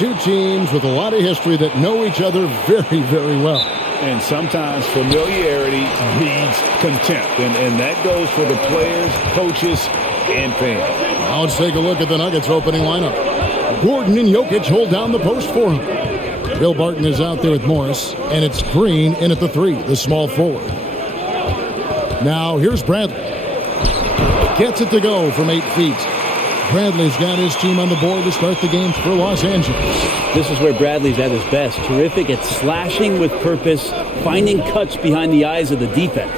two teams with a lot of history that know each other very, very well. And sometimes familiarity breeds contempt. And that goes for the players, coaches, and fans. Now let's take a look at the Nuggets opening lineup. Gordon and Jokic hold down the post for him. Bill Barton is out there with Morris, and it's Green in at the 3, the small forward. Now here's Bradley. Gets it to go from 8 feet. Bradley's got his team on the board to start the game for Los Angeles. This is where Bradley's at his best. Terrific at slashing with purpose, finding cuts behind the eyes of the defense.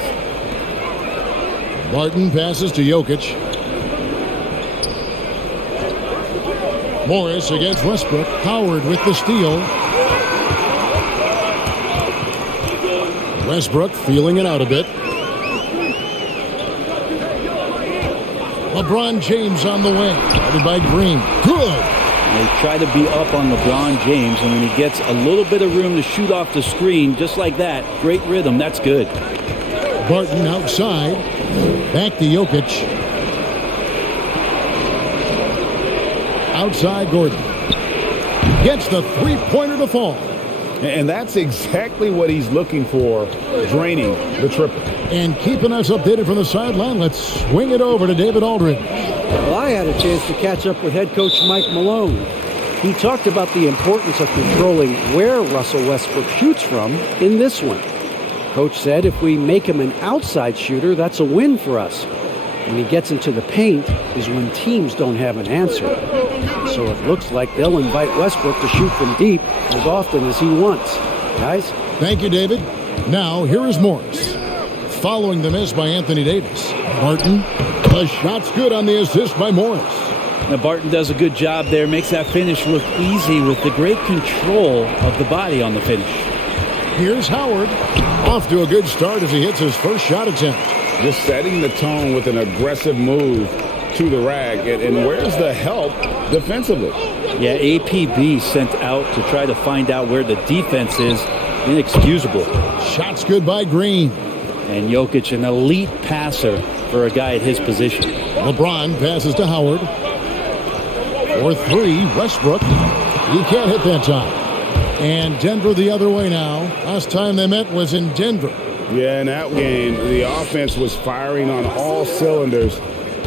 Barton passes to Jokic. Morris against Westbrook. Howard with the steal. Westbrook feeling it out a bit. LeBron James on the wing. Guarded by Green. Good. They try to be up on LeBron James, and when he gets a little bit of room to shoot off the screen, just like that, great rhythm. That's good. Barton outside. Back to Jokic. Outside Gordon. Gets the three-pointer to fall. And that's exactly what he's looking for, draining the triple. And keeping us updated from the sideline, let's swing it over to David Aldridge. Well, I had a chance to catch up with head coach Mike Malone. He talked about the importance of controlling where Russell Westbrook shoots from in this one. Coach said if we make him an outside shooter, that's a win for us. When he gets into the paint is when teams don't have an answer. So it looks like they'll invite Westbrook to shoot from deep as often as he wants. Guys? Thank you, David. Now, here is Morris. Following the miss by Anthony Davis. Barton, the shot's good on the assist by Morris. Now Barton does a good job there, makes that finish look easy with the great control of the body on the finish. Here's Howard. Off to a good start as he hits his first shot attempt. Just setting the tone with an aggressive move to the rack. And where's the help defensively? Yeah, APB sent out to try to find out where the defense is. Inexcusable. Shot's good by Green. And Jokic, an elite passer for a guy at his position. LeBron passes to Howard. For 3, Westbrook. He can't hit that time. And Denver the other way now. Last time they met was in Denver. Yeah, in that game, the offense was firing on all cylinders,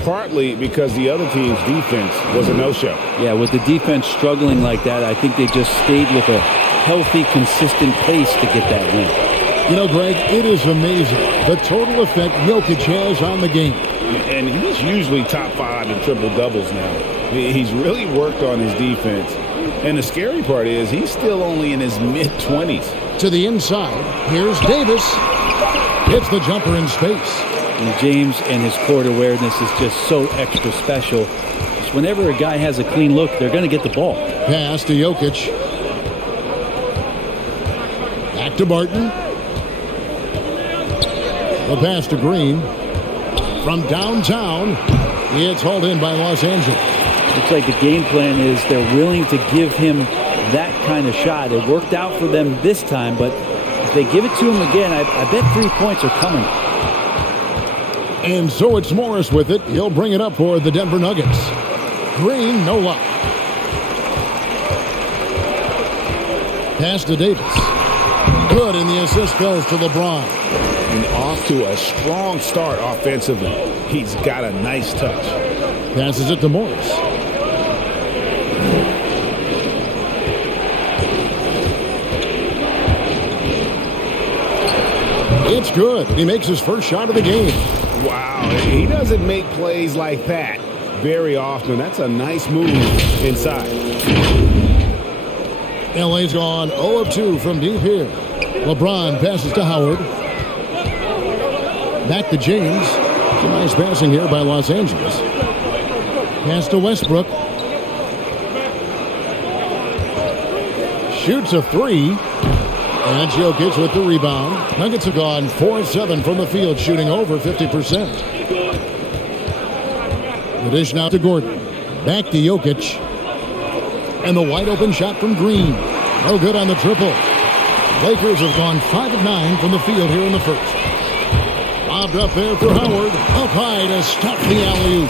partly because the other team's defense was a no-show. Yeah, with the defense struggling like that, I think they just stayed with a healthy, consistent pace to get that win. You know, Greg, it is amazing the total effect Jokic has on the game. And he's usually top 5 in triple-doubles now. He's really worked on his defense. And the scary part is he's still only in his mid-20s. To the inside, here's Davis. Hits the jumper in space. And James and his court awareness is just so extra special. Just whenever a guy has a clean look, they're going to get the ball. Pass to Jokic. Back to Barton. The pass to Green. From downtown, it's hauled in by Los Angeles. Looks like the game plan is they're willing to give him that kind of shot. It worked out for them this time, but if they give it to him again, I bet 3 points are coming. And so it's Morris with it. He'll bring it up for the Denver Nuggets. Green, no luck. Pass to Davis. Good, and the assist goes to LeBron. And off to a strong start offensively. He's got a nice touch. Passes it to Morris. It's good. He makes his first shot of the game. Wow, he doesn't make plays like that very often. That's a nice move inside. LA's gone 0 of 2 from deep here. LeBron passes to Howard. Back to James. Some nice passing here by Los Angeles. Pass to Westbrook. Shoots a 3. And Jokic with the rebound. Nuggets have gone 4 of 7 from the field, shooting over 50%. The dish now to Gordon. Back to Jokic. And the wide open shot from Green. No good on the triple. Lakers have gone 5 of 9 from the field here in the first. Lobbed up there for Howard. Up high to stop the alley-oop.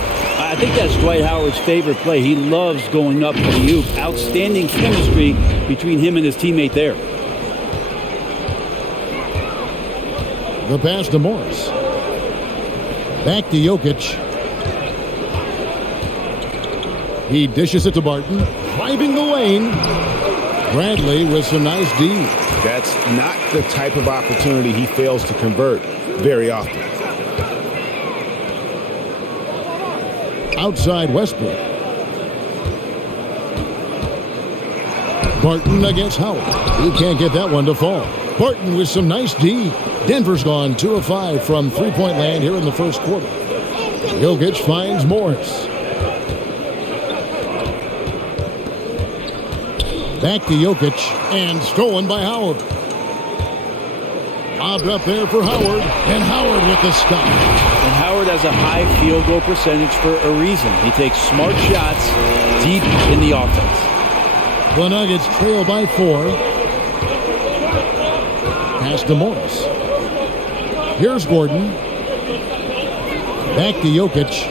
I think that's Dwight Howard's favorite play. He loves going up for the oop. Outstanding chemistry between him and his teammate there. The pass to Morris. Back to Jokic. He dishes it to Barton. Driving the lane. Bradley with some nice D. That's not the type of opportunity he fails to convert very often. Outside Westbrook. Barton against Howard. He can't get that one to fall. Barton with some nice D. Denver's gone 2 of 5 from three-point land here in the first quarter. Jokic finds Morris. Back to Jokic, and stolen by Howard. Lobbed up there for Howard, and Howard with the stop. And Howard has a high field goal percentage for a reason. He takes smart shots deep in the offense. The Nuggets trail by 4. Pass to Morris. Here's Gordon. Back to Jokic.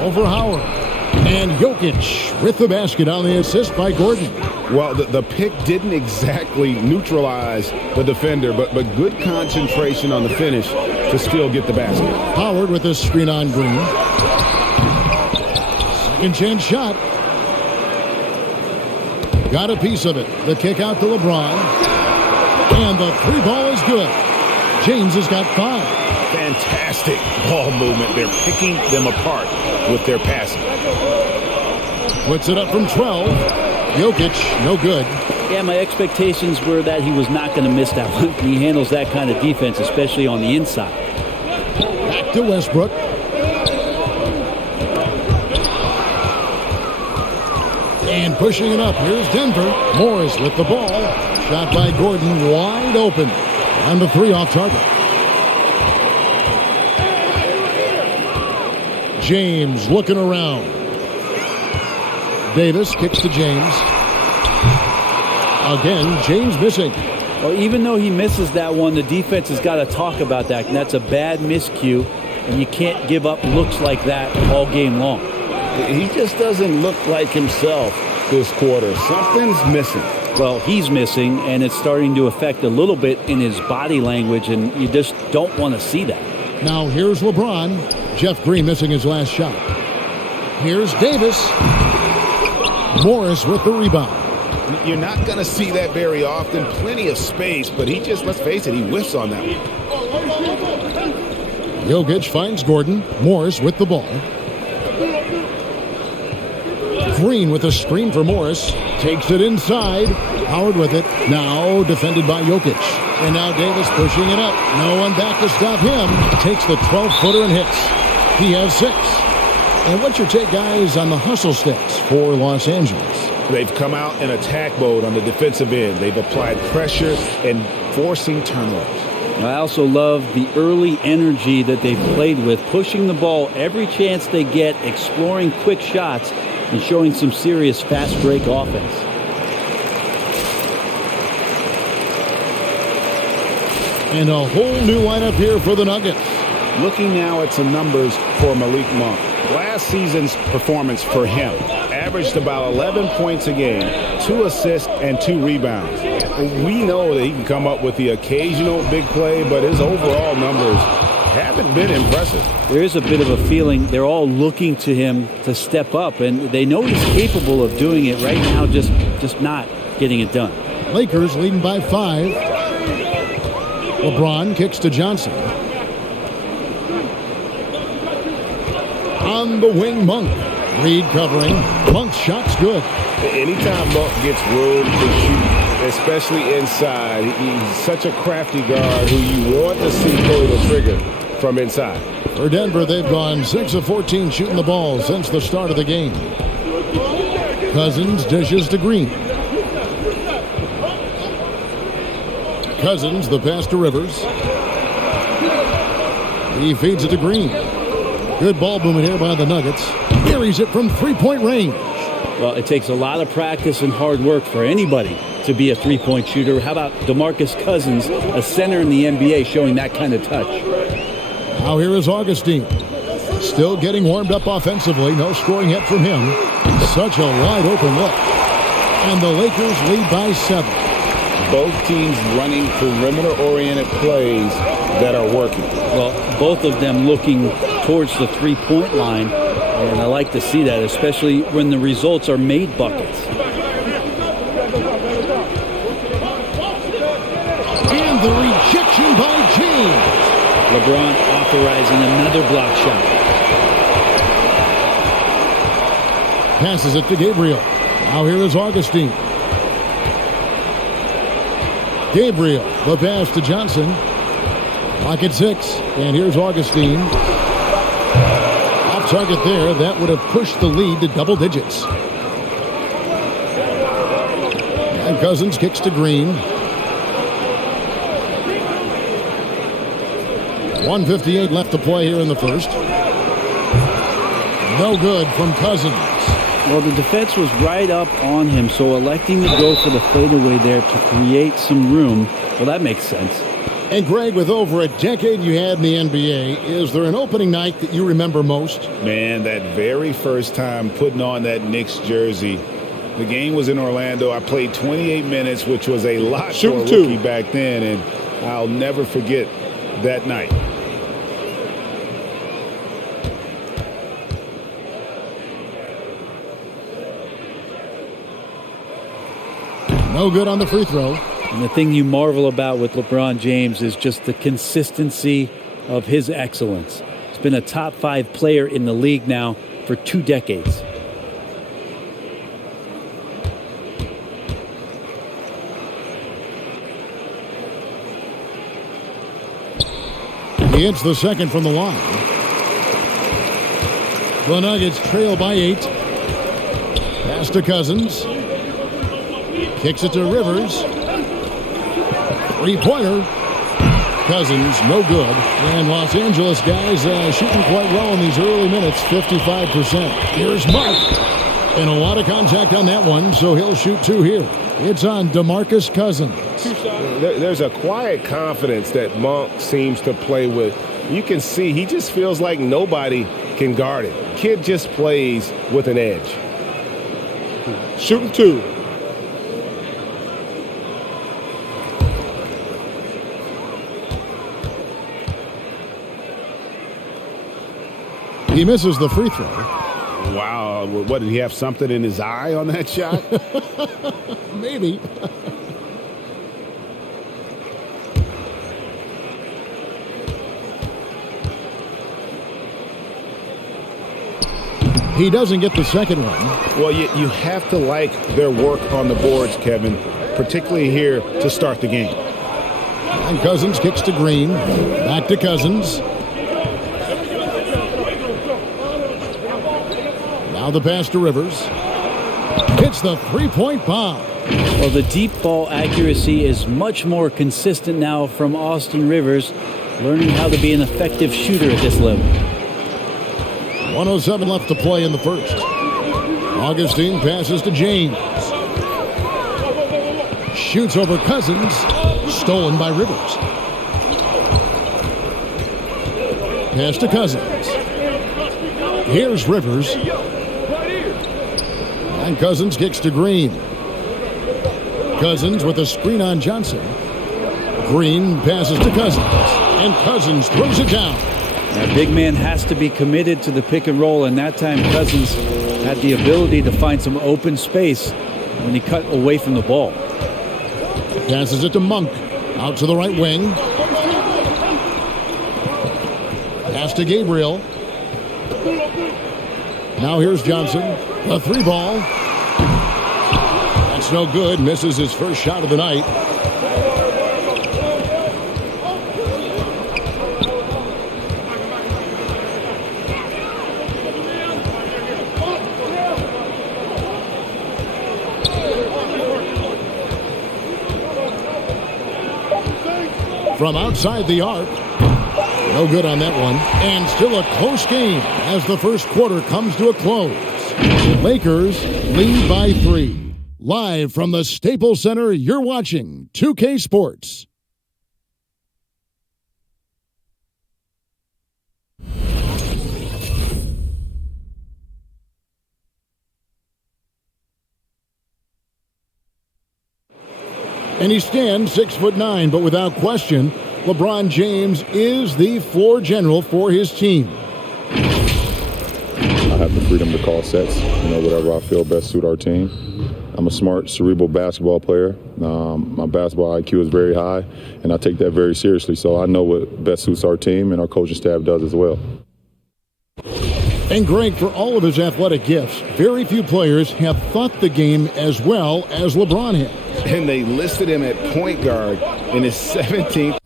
Over Howard. And Jokic with the basket on the assist by Gordon. Well, the pick didn't exactly neutralize the defender, but good concentration on the finish to still get the basket. Howard with a screen on Green. Second chance shot. Got a piece of it. The kick out to LeBron. And the three ball is good. James has got 5. Fantastic ball movement. They're picking them apart with their passing. Puts it up from 12. Jokic, no good. Yeah, my expectations were that he was not going to miss that one. He handles that kind of defense, especially on the inside. Back to Westbrook. And pushing it up. Here's Denver. Morris with the ball. Shot by Gordon, wide open. And the 3 off target. James looking around. Davis kicks to James. Again, James missing. Well, even though he misses that one, the defense has got to talk about that. And that's a bad miscue, and you can't give up looks like that all game long. He just doesn't look like himself this quarter. Something's missing. Well, he's missing, and it's starting to affect a little bit in his body language, and you just don't want to see that. Now here's LeBron. Jeff Green missing his last shot. Here's Davis. Morris with the rebound. You're not going to see that very often. Plenty of space, but he just, let's face it, he whiffs on that one. Jokic finds Gordon. Morris with the ball. Green with a screen for Morris. Takes it inside. Howard with it. Now defended by Jokic. And now Davis pushing it up. No one back to stop him. Takes the 12-footer and hits. He has 6. And what's your take, guys, on the hustle steps for Los Angeles? They've come out in attack mode on the defensive end. They've applied pressure and forcing turnovers. I also love the early energy that they've played with, pushing the ball every chance they get, exploring quick shots, and showing some serious fast break offense. And a whole new lineup here for the Nuggets. Looking now at some numbers for Malik Monk. Last season's performance for him averaged about 11 points a game, 2 assists, and 2 rebounds. We know that he can come up with the occasional big play, but his overall numbers haven't been impressive. There is a bit of a feeling they're all looking to him to step up, and they know he's capable of doing it right now, just not getting it done. Lakers leading by 5. LeBron kicks to Johnson. On the wing, Monk. Reed covering. Monk's shot's good. Anytime Monk gets room to shoot, especially inside, he's such a crafty guard who you want to see pull the trigger from inside. For Denver, they've gone 6 of 14 shooting the ball since the start of the game. Cousins dishes to Green. Cousins, the pass to Rivers. He feeds it to Green. Good ball movement here by the Nuggets. Carries it from three-point range. Well, it takes a lot of practice and hard work for anybody to be a three-point shooter. How about DeMarcus Cousins, a center in the NBA, showing that kind of touch? Now here is Augustine. Still getting warmed up offensively. No scoring yet from him. Such a wide open look. And the Lakers lead by 7. Both teams running perimeter-oriented plays that are working. Well, both of them looking towards the three-point line, and I like to see that, especially when the results are made buckets. And the rejection by James. LeBron authorizing another block shot. Passes it to Gabriel. Now here is Augustine. Gabriel, the pass to Johnson. Clock at 6. And here's Augustine. Off target there. That would have pushed the lead to double digits. And Cousins kicks to Green. 1:58 left to play here in the first. No good from Cousins. Well, the defense was right up on him, so electing to go for the fadeaway there to create some room, well, that makes sense. And Greg, with over a decade you had in the NBA, is there an opening night that you remember most? Man, that very first time putting on that Knicks jersey. The game was in Orlando. I played 28 minutes, which was a lot for a rookie back then, and I'll never forget that night. No good on the free throw. And the thing you marvel about with LeBron James is just the consistency of his excellence. He's been a top 5 player in the league now for 2 decades. He hits the second from the line. The Nuggets trail by 8. Pass to Cousins. Kicks it to Rivers. Three-pointer. Cousins, no good. And Los Angeles guys shooting quite well in these early minutes, 55%. Here's Monk. And a lot of contact on that one, so he'll shoot 2 here. It's on DeMarcus Cousins. There's a quiet confidence that Monk seems to play with. You can see he just feels like nobody can guard it. Kid just plays with an edge. Shooting 2. He misses the free throw. Wow. What, did he have something in his eye on that shot? Maybe. He doesn't get the second one. Well, you have to like their work on the boards, Kevin, particularly here to start the game. And Cousins kicks to Green. Back to Cousins. Now the pass to Rivers. Hits the three-point bomb. Well, the deep ball accuracy is much more consistent now from Austin Rivers, learning how to be an effective shooter at this level. 1:07 left to play in the first. Augustine passes to James. Shoots over Cousins. Stolen by Rivers. Pass to Cousins. Here's Rivers. And Cousins kicks to Green. Cousins with a screen on Johnson. Green passes to Cousins. And Cousins throws it down. That big man has to be committed to the pick and roll, and that time Cousins had the ability to find some open space when he cut away from the ball. Passes it to Monk. Out to the right wing. Pass to Gabriel. Now here's Johnson. The 3 ball. That's no good. Misses his first shot of the night. From outside the arc. No good on that one. And still a close game as the first quarter comes to a close. Lakers lead by 3. Live from the Staples Center, you're watching 2K Sports. And he stands 6'9", but without question, LeBron James is the floor general for his team. I have the freedom to call sets, whatever I feel best suit our team. I'm a smart, cerebral basketball player. My basketball IQ is very high, and I take that very seriously. So I know what best suits our team, and our coaching staff does as well. And Greg, for all of his athletic gifts, very few players have thought the game as well as LeBron has. And they listed him at point guard in his 17th.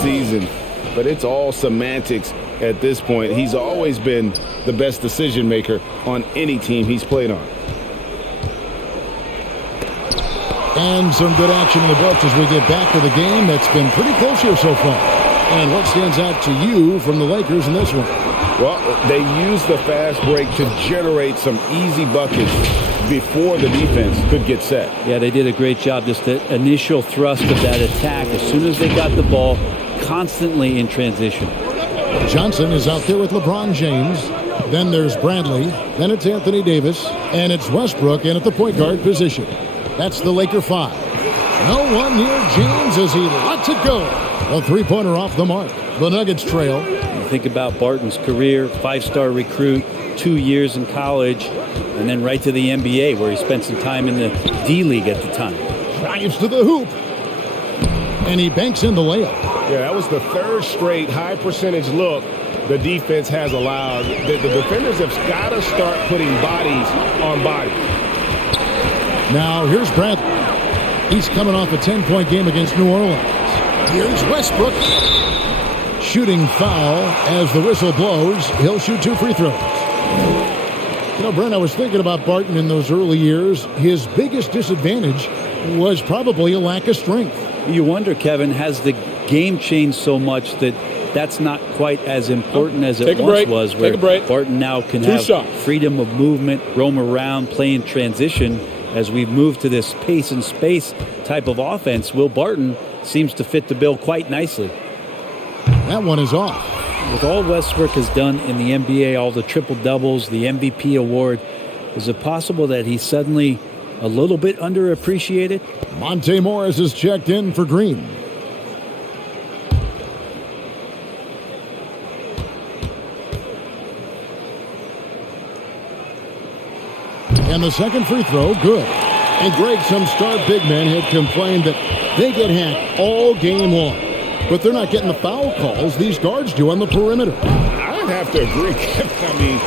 Season, but it's all semantics at this point. He's always been the best decision maker on any team he's played on. And some good action in the books as we get back to the game that's been pretty close here so far. And what stands out to you from the Lakers in this one? Well, they used the fast break to generate some easy buckets before the defense could get set. Yeah, they did a great job. Just the initial thrust of that attack, as soon as they got the ball, constantly in transition. Johnson is out there with LeBron James. Then there's Bradley. Then it's Anthony Davis. And it's Westbrook in at the point guard position. That's the Laker 5. No one near James as he lets it go. A three-pointer off the mark. The Nuggets trail. You think about Barton's career, 5-star recruit, 2 years in college, and then right to the NBA where he spent some time in the D-League at the time. Drives to the hoop. And he banks in the layup. Yeah, that was the third straight high percentage look the defense has allowed. The defenders have got to start putting bodies on bodies. Now here's Bradley. He's coming off a 10-point game against New Orleans. Here's Westbrook. Shooting foul as the whistle blows. He'll shoot 2 free throws. Brent, I was thinking about Barton in those early years. His biggest disadvantage was probably a lack of strength. You wonder, Kevin, has the game changed so much that that's not quite as important as it once was, where Barton now can have freedom of movement, roam around, play in transition. As we've moved to this pace and space type of offense, Will Barton seems to fit the bill quite nicely. That one is off. With all Westbrook has done in the NBA, all the triple-doubles, the MVP award, is it possible that he's suddenly a little bit underappreciated? Monte Morris is checked in for Green. And the second free throw, good. And Greg, some star big men had complained that they get hacked all game long. But they're not getting the foul calls these guards do on the perimeter. I would have to agree. I mean,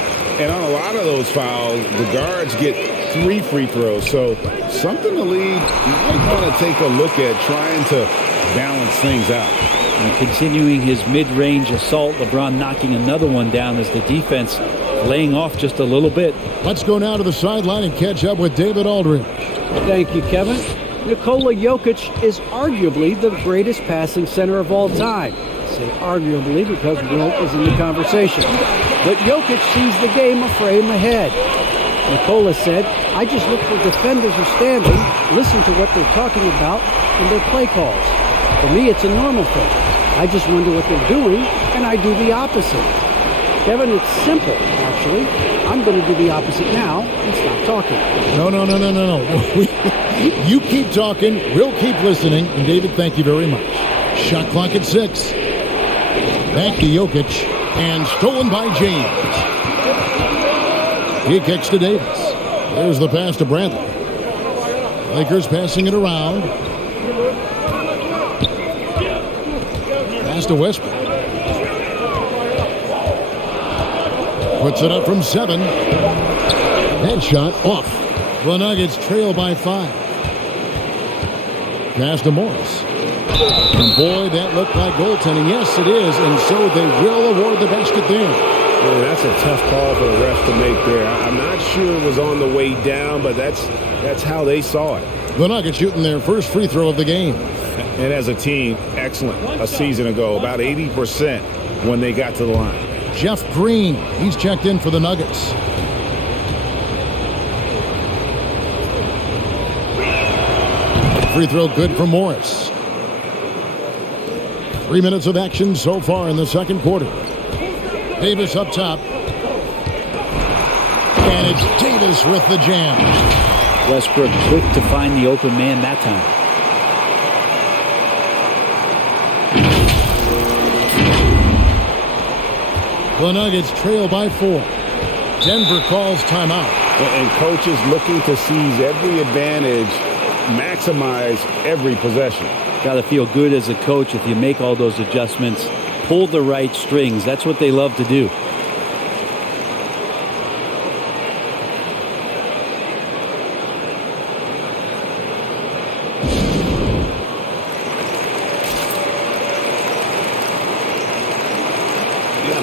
and on a lot of those fouls, the guards get 3 free throws. So something the league might want to take a look at, trying to balance things out. And continuing his mid-range assault, LeBron knocking another one down as the defense laying off just a little bit. Let's go now to the sideline and catch up with David Aldridge. Thank you, Kevin. Nikola Jokic is arguably the greatest passing center of all time. I say arguably because Wilt is in the conversation. But Jokic sees the game a frame ahead. Nikola said, I just look for defenders who are standing, listen to what they're talking about, and their play calls. For me, it's a normal thing. I just wonder what they're doing, and I do the opposite. Kevin, it's simple, actually. I'm going to do the opposite now and stop talking. No. You keep talking, we'll keep listening. And David, thank you very much. Shot clock at 6. Back to Jokic, and stolen by James. He kicks to Davis. There's the pass to Bradley. Lakers passing it around. Pass to Westbrook. Puts it up from 7. Headshot off. The Nuggets trail by 5. Pass to Morris. And boy, that looked like goaltending. Yes, it is. And so they will award the basket there. Yeah, that's a tough call for the ref to make there. I'm not sure it was on the way down, but that's how they saw it. The Nuggets shooting their first free throw of the game. And as a team, excellent a season ago. About 80% when they got to the line. Jeff Green, he's checked in for the Nuggets. free throw good for Morris. 3 minutes of action so far in the second quarter. Davis up top. And it's Davis with the jam. Westbrook quick to find the open man that time. The Nuggets trail by 4. Denver calls timeout. And coaches looking to seize every advantage, maximize every possession. Got to feel good as a coach if you make all those adjustments, pull the right strings. That's what they love to do.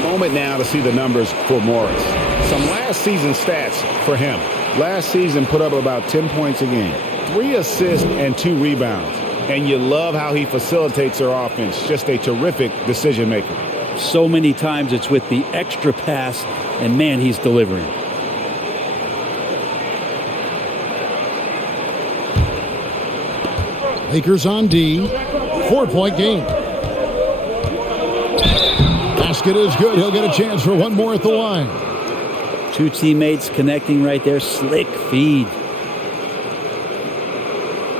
Moment now to see the numbers for Morris. Some last season stats for him. Last season put up about 10 points a game, 3 assists and 2 rebounds. And you love how he facilitates their offense. Just a terrific decision maker. So many times it's with the extra pass, and man, he's delivering. Lakers on D. 4-point game. Basket is good. He'll get a chance for one more at the line. 2 teammates connecting right there. Slick feed.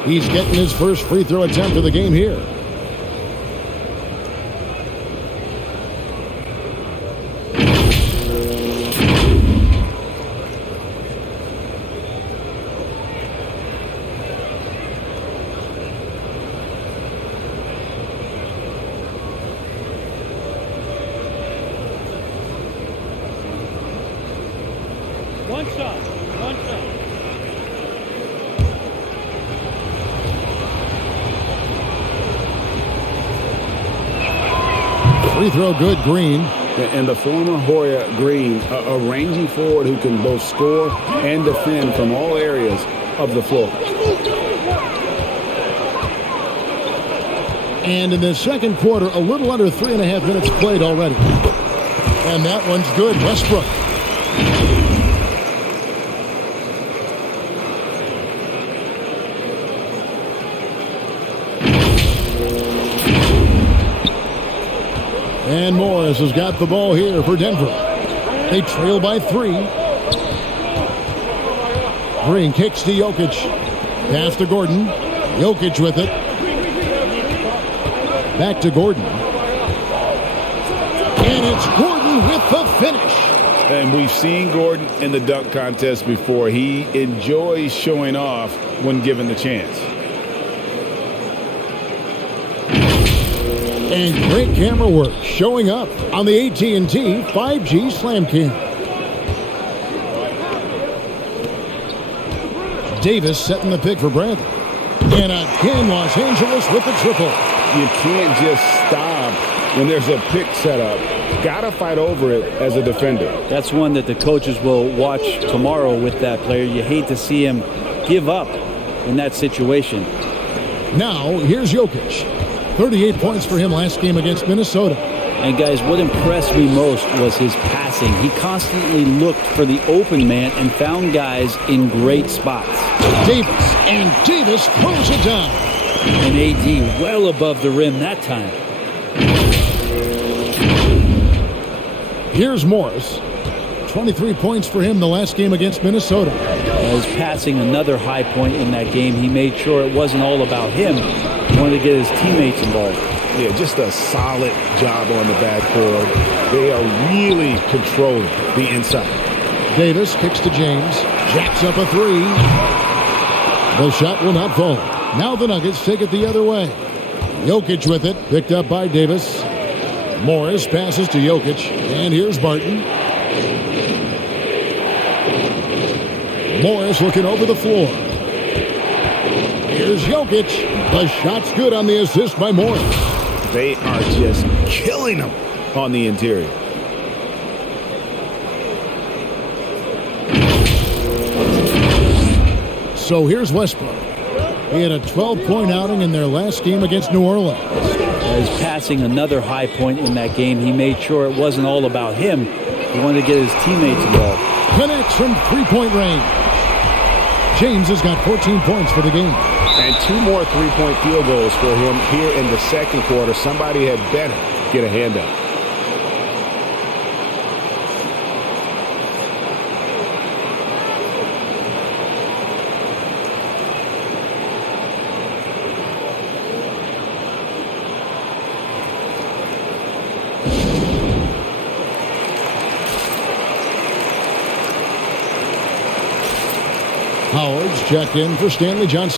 He's getting his first free throw attempt of the game here. One shot. Free throw good, Green. And the former Hoya Green, a ranging forward who can both score and defend from all areas of the floor. And in the second quarter, a little under 3.5 minutes played already. And that one's good. Westbrook. And Morris has got the ball here for Denver. They trail by 3. Green kicks to Jokic. Pass to Gordon. Jokic with it. Back to Gordon. And it's Gordon with the finish. And we've seen Gordon in the dunk contest before. He enjoys showing off when given the chance. And great camera work showing up on the AT&T 5G Slam Cam. Davis setting the pick for Bradley. And again, Los Angeles with the triple. You can't just stop when there's a pick set up. Got to fight over it as a defender. That's one that the coaches will watch tomorrow with that player. You hate to see him give up in that situation. Now, here's Jokic. 38 points for him last game against Minnesota. And guys, what impressed me most was his passing. He constantly looked for the open man and found guys in great spots. Davis, and Davis throws it down. And AD well above the rim that time. Here's Morris. 23 points for him the last game against Minnesota. As passing another high point in that game, he made sure it wasn't all about him. He wanted to get his teammates involved. Yeah, just a solid job on the backboard. They are really controlling the inside. Davis kicks to James. Jacks up a 3. The shot will not fall. Now the Nuggets take it the other way. Jokic with it. Picked up by Davis. Morris passes to Jokic. And here's Barton. Morris looking over the floor. Here's Jokic. The shot's good on the assist by Morris. They are just killing them on the interior. So here's Westbrook. He had a 12-point outing in their last game against New Orleans. As passing another high point in that game, he made sure it wasn't all about him. He wanted to get his teammates involved. Connects from 3-point range. James has got 14 points for the game. And 2 more three-point field goals for him here in the second quarter. Somebody had better get a hand up. Howard's checked in for Stanley Johnson.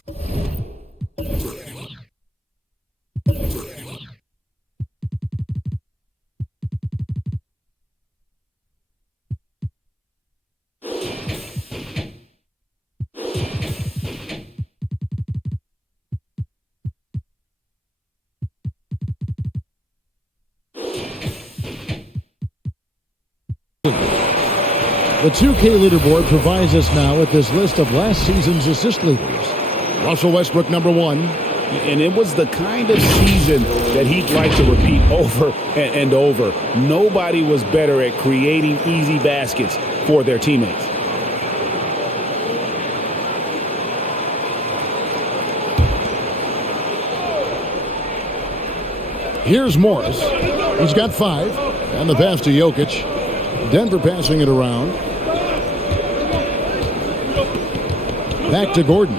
The 2K leaderboard provides us now with this list of last season's assist leaders. Russell Westbrook, number 1. And it was the kind of season that he'd like to repeat over and over. Nobody was better at creating easy baskets for their teammates. Here's Morris. He's got 5. And the pass to Jokic. Denver passing it around. Back to Gordon.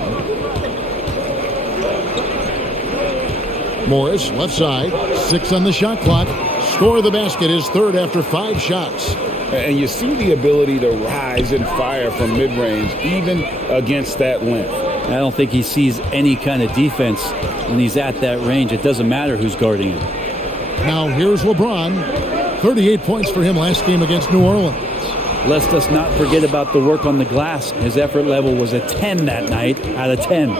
Morris, left side. 6 on the shot clock. Score of the basket is 3rd after 5 shots. And you see the ability to rise and fire from mid-range, even against that length. I don't think he sees any kind of defense when he's at that range. It doesn't matter who's guarding him. Now here's LeBron. 38 points for him last game against New Orleans. Let's just not forget about the work on the glass. His effort level was a 10 that night out of 10.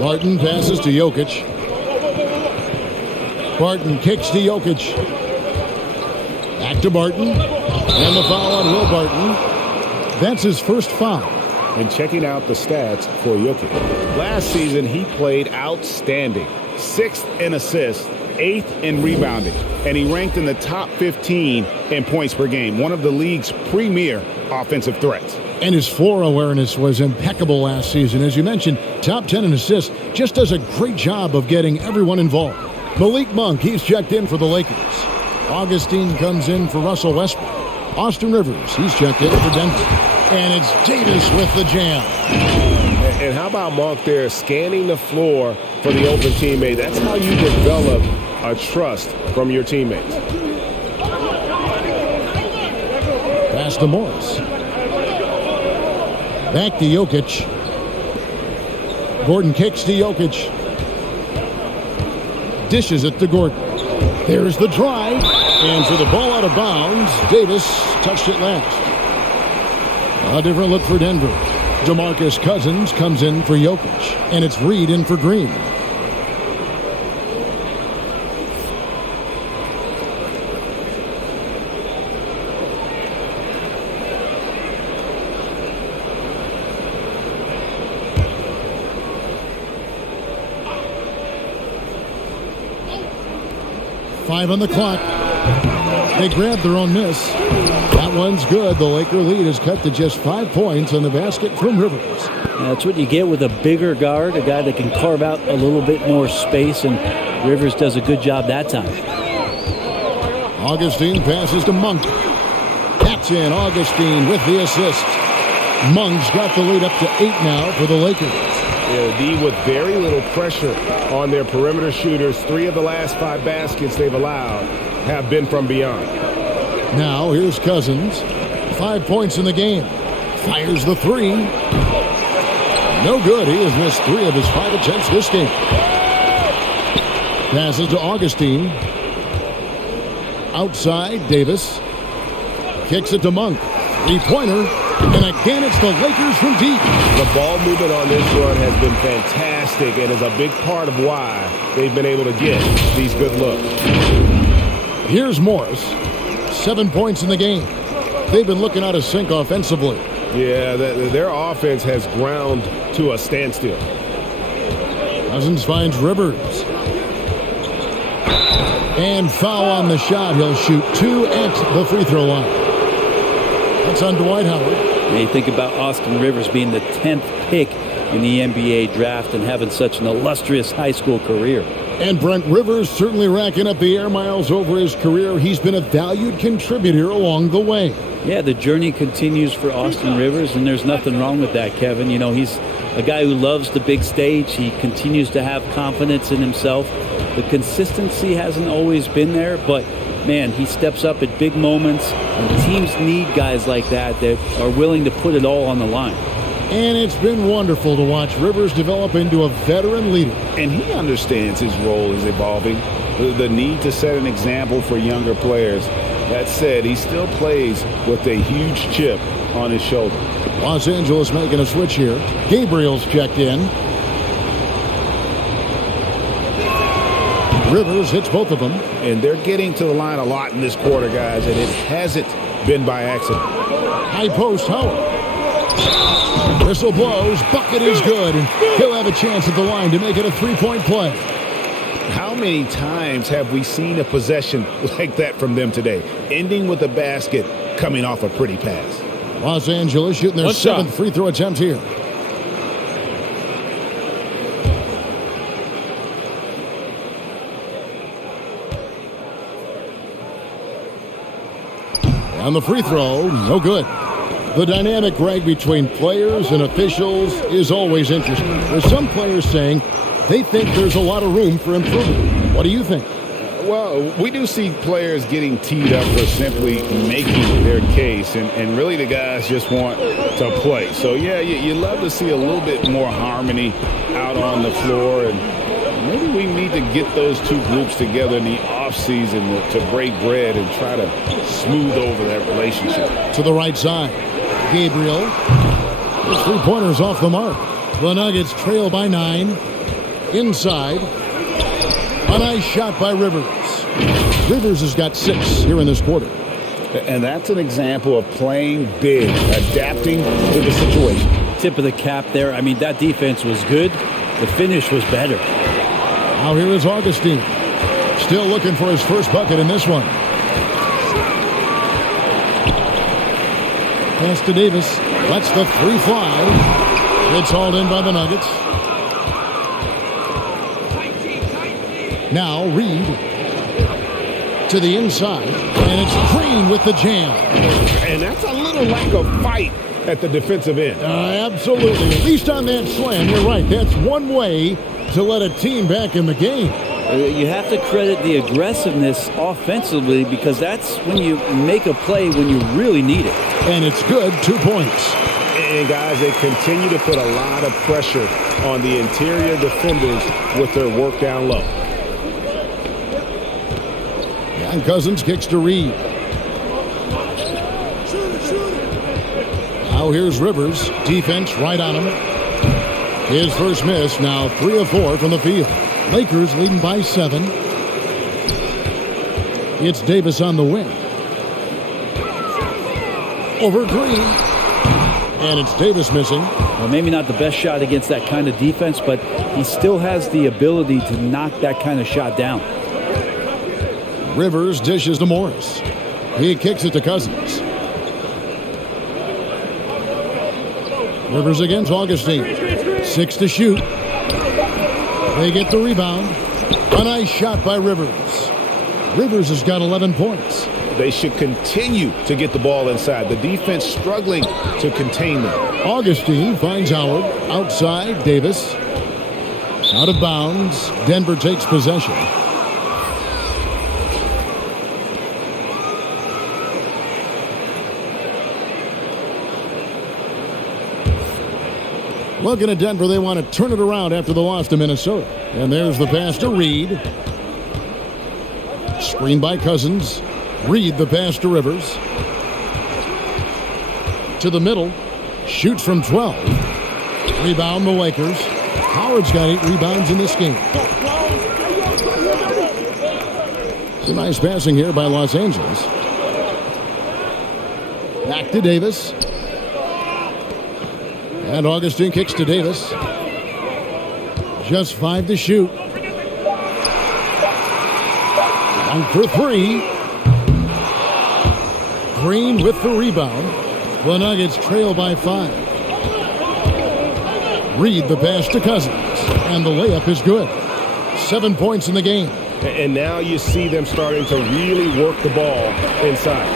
Barton passes to Jokic. Barton kicks to Jokic. Back to Barton. And the foul on Will Barton. That's his first foul. And checking out the stats for Jokic. Last season, he played outstanding. 6th in assists, 8th in rebounding. And he ranked in the top 15 in points per game. One of the league's premier offensive threats. And his floor awareness was impeccable last season. As you mentioned, top 10 in assists. Just does a great job of getting everyone involved. Malik Monk, he's checked in for the Lakers. Augustine comes in for Russell Westbrook. Austin Rivers, he's checked in for Denver. And it's Davis with the jam. And how about Monk there scanning the floor for the open teammate? That's how you develop a trust from your teammates. Pass to Morris. Back to Jokic. Gordon kicks to Jokic. Dishes it to Gordon. There's the drive. And for the ball out of bounds, Davis touched it last. A different look for Denver. DeMarcus Cousins comes in for Jokic. And it's Reed in for Green. Five on the clock. They grabbed their own miss. That one's good. The Laker lead is cut to just 5 points on the basket from Rivers. That's what you get with a bigger guard, a guy that can carve out a little bit more space, and Rivers does a good job that time. Augustine passes to Monk. That's in. Augustine with the assist. Monk's got the lead up to 8 now for the Lakers. Yeah, D with very little pressure on their perimeter shooters. 3 of the last 5 baskets they've allowed have been from beyond. Now here's Cousins. 5 points in the game. Fires the 3. No good. He has missed 3 of his 5 attempts this game. Passes to Augustine. Outside, Davis. Kicks it to Monk. 3-pointer. And again, it's the Lakers from deep. The ball movement on this run has been fantastic and is a big part of why they've been able to get these good looks. Here's Morris. 7 points in the game. They've been looking out of sync offensively. Yeah, their offense has ground to a standstill. Cousins finds Rivers. And foul on the shot. He'll shoot 2 at the free throw line. That's on Dwight Howard. And you think about Austin Rivers being the 10th pick in the NBA draft and having such an illustrious high school career. And Brent Rivers certainly racking up the air miles over his career. He's been a valued contributor along the way. Yeah, the journey continues for Austin Rivers, and there's nothing wrong with that, Kevin. You know, he's a guy who loves the big stage. He continues to have confidence in himself. The consistency hasn't always been there, but, man, he steps up at big moments, and teams need guys like that are willing to put it all on the line. And it's been wonderful to watch Rivers develop into a veteran leader. And he understands his role is evolving, the need to set an example for younger players. That said, he still plays with a huge chip on his shoulder. Los Angeles making a switch here. Gabriel's checked in. Rivers hits both of them. And they're getting to the line a lot in this quarter, guys, and it hasn't been by accident. High post, Howard. Whistle blows. Bucket is good. And he'll have a chance at the line to make it a three-point play. How many times have we seen a possession like that from them today, ending with a basket coming off a pretty pass? Los Angeles shooting their seventh free throw attempt here. And the free throw, no good. The dynamic, Greg, between players and officials is always interesting. There's some players saying they think there's a lot of room for improvement. What do you think? Well, we do see players getting teed up for simply making their case, and really the guys just want to play. So, yeah, you love to see a little bit more harmony out on the floor, and maybe we need to get those two groups together in the offseason to break bread and try to smooth over that relationship. To the right side, Gabriel. His three-pointer's off the mark. The Nuggets trail by 9. Inside. A nice shot by Rivers. Rivers has got 6 here in this quarter. And that's an example of playing big, adapting to the situation. Tip of the cap there. I mean, that defense was good. The finish was better. Now here is Augustine. Still looking for his first bucket in this one. Pass to Davis. Lets the 3 fly. It's hauled in by the Nuggets. Now Reed to the inside, and it's Green with the jam. And that's a little lack of fight at the defensive end. Absolutely. At least on that slam, you're right. That's one way to let a team back in the game. You have to credit the aggressiveness offensively, because that's when you make a play when you really need it. And it's good, 2 points. And, guys, they continue to put a lot of pressure on the interior defenders with their work down low. And Cousins kicks to Reed. Now here's Rivers. Defense right on him. His first miss, now 3 of 4 from the field. Lakers leading by 7. It's Davis on the wing. Over Green. And it's Davis missing. Well, maybe not the best shot against that kind of defense, but he still has the ability to knock that kind of shot down. Rivers dishes to Morris. He kicks it to Cousins. Rivers against Augustine. 6 to shoot. They get the rebound. A nice shot by Rivers. Rivers has got 11 points. They should continue to get the ball inside. The defense struggling to contain them. Augustine finds Howard. Outside, Davis. Out of bounds. Denver takes possession. Looking at Denver, they want to turn it around after the loss to Minnesota. And there's the pass to Reed. Screen by Cousins. Reed the pass to Rivers. To the middle. Shoots from 12. Rebound the Lakers. Howard's got 8 rebounds in this game. It's a nice passing here by Los Angeles. Back to Davis. And Augustine kicks to Davis. Just 5 to shoot. And for 3. Green with the rebound. The Nuggets trail by 5. Reed the pass to Cousins, and the layup is good. 7 points in the game. And now you see them starting to really work the ball inside.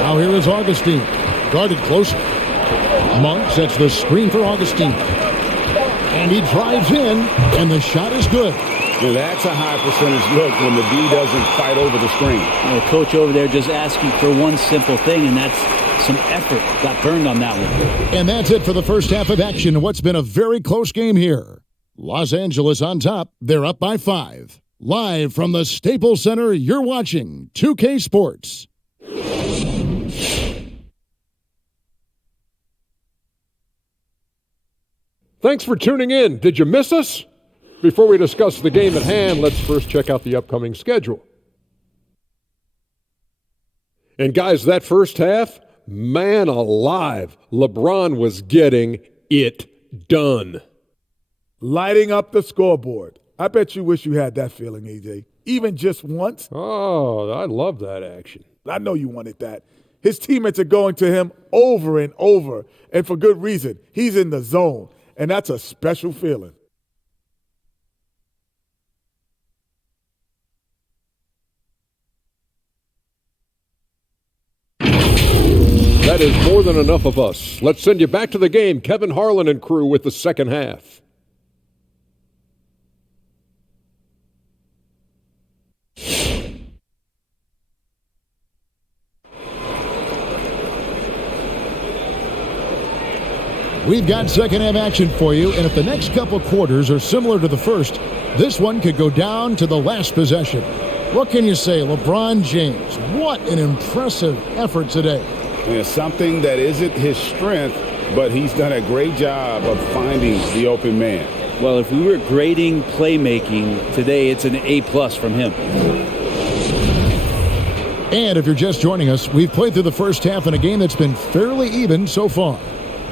Now here is Augustine, guarded closely. Monk sets the screen for Augustine. And he drives in, and the shot is good. Now that's a high percentage look when the D doesn't fight over the screen. The coach over there just asking for one simple thing, and that's some effort. Got burned on that one. And that's it for the first half of action in what's been a very close game here. Los Angeles on top. They're up by 5. Live from the Staples Center, you're watching 2K Sports. Thanks for tuning in. Did you miss us? Before we discuss the game at hand, let's first check out the upcoming schedule. And guys, that first half, man alive, LeBron was getting it done. Lighting up the scoreboard. I bet you wish you had that feeling, AJ. Even just once. Oh, I love that action. I know you wanted that. His teammates are going to him over and over, and for good reason. He's in the zone, and that's a special feeling. That is more than enough of us. Let's send you back to the game. Kevin Harlan and crew with the second half. We've got second half action for you, and if the next couple quarters are similar to the first, this one could go down to the last possession. What can you say, LeBron James? What an impressive effort today. It's something that isn't his strength, but he's done a great job of finding the open man. Well, if we were grading playmaking today, it's an A+ from him. And if you're just joining us, we've played through the first half in a game that's been fairly even so far.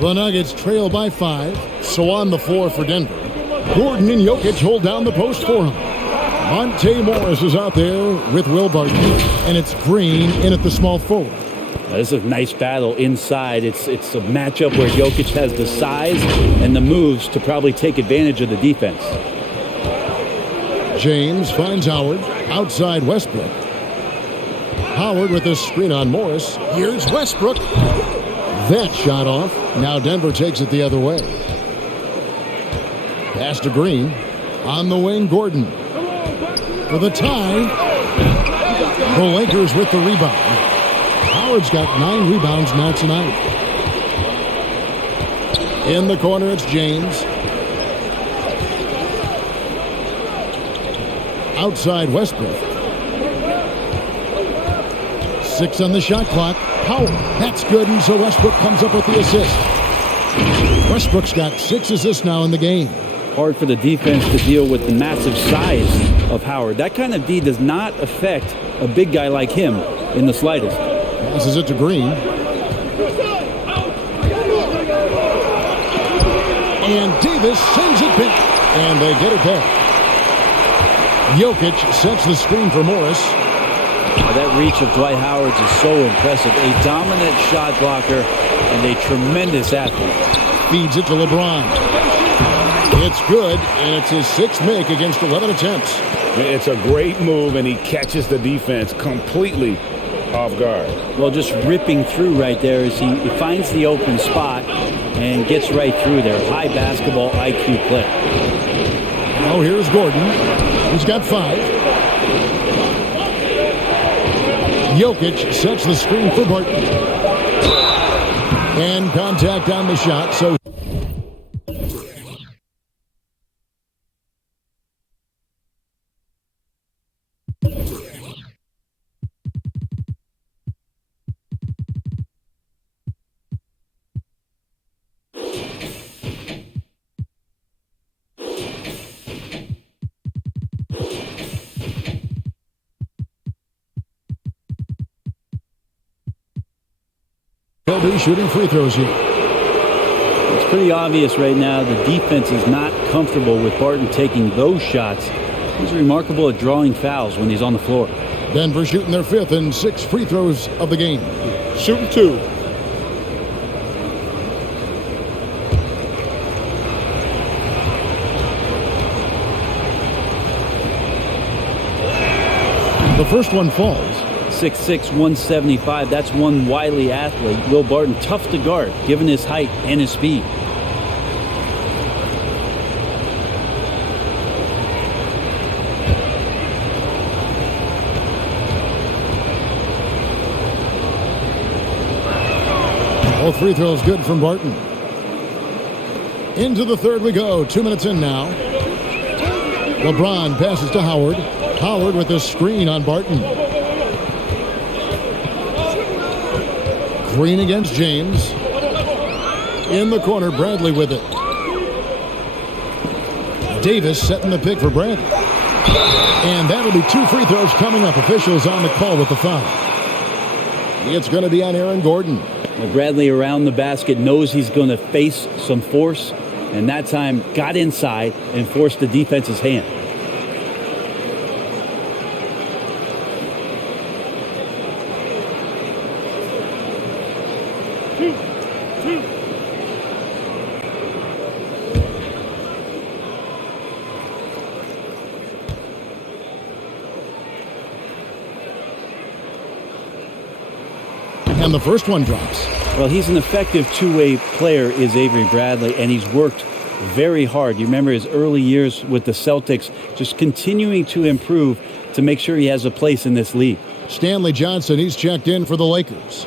The Nuggets trail by 5, so on the floor for Denver. Gordon and Jokic hold down the post for him. Monte Morris is out there with Will Barton, and it's Green in at the small forward. This is a nice battle inside. It's a matchup where Jokic has the size and the moves to probably take advantage of the defense. James finds Howard outside Westbrook. Howard with a screen on Morris. Here's Westbrook. That shot off. Now Denver takes it the other way. Pass to Green. On the wing, Gordon. For the tie. The Lakers with the rebound. Howard's got 9 rebounds now tonight. In the corner, it's James. Outside Westbrook. 6 on the shot clock. Howard, that's good, and so Westbrook comes up with the assist. Westbrook's got 6 assists now in the game. Hard for the defense to deal with the massive size of Howard. That kind of D does not affect a big guy like him in the slightest. Passes it to Green. And Davis sends it back. And they get it back. Jokic sets the screen for Morris. That reach of Dwight Howard's is so impressive. A dominant shot blocker and a tremendous athlete. Feeds it to LeBron. It's good, and it's his 6th make against 11 attempts. It's a great move, and he catches the defense completely off guard. Well, just ripping through right there as he finds the open spot and gets right through there. High basketball IQ play. Now here's Gordon. He's got 5. Jokic sets the screen for Barton. And contact on the shot, so... He'll be shooting free throws here. It's pretty obvious right now the defense is not comfortable with Barton taking those shots. He's remarkable at drawing fouls when he's on the floor. Denver shooting their 5th and 6th free throws of the game. Shooting 2. first one falls. 6'6", 175. That's one wily athlete. Will Barton, tough to guard, given his height and his speed. Both free throws good from Barton. Into the third we go. 2 minutes in now. LeBron passes to Howard. Howard with a screen on Barton. Green against James. In the corner, Bradley with it. Davis setting the pick for Bradley. And that'll be 2 free throws coming up. Officials on the call with the foul. It's going to be on Aaron Gordon. Well, Bradley around the basket knows he's going to face some force, and that time got inside and forced the defense's hand. And the first one drops. Well, he's an effective two-way player, is Avery Bradley, and he's worked very hard. You remember his early years with the Celtics, just continuing to improve to make sure he has a place in this league. Stanley Johnson, he's checked in for the Lakers.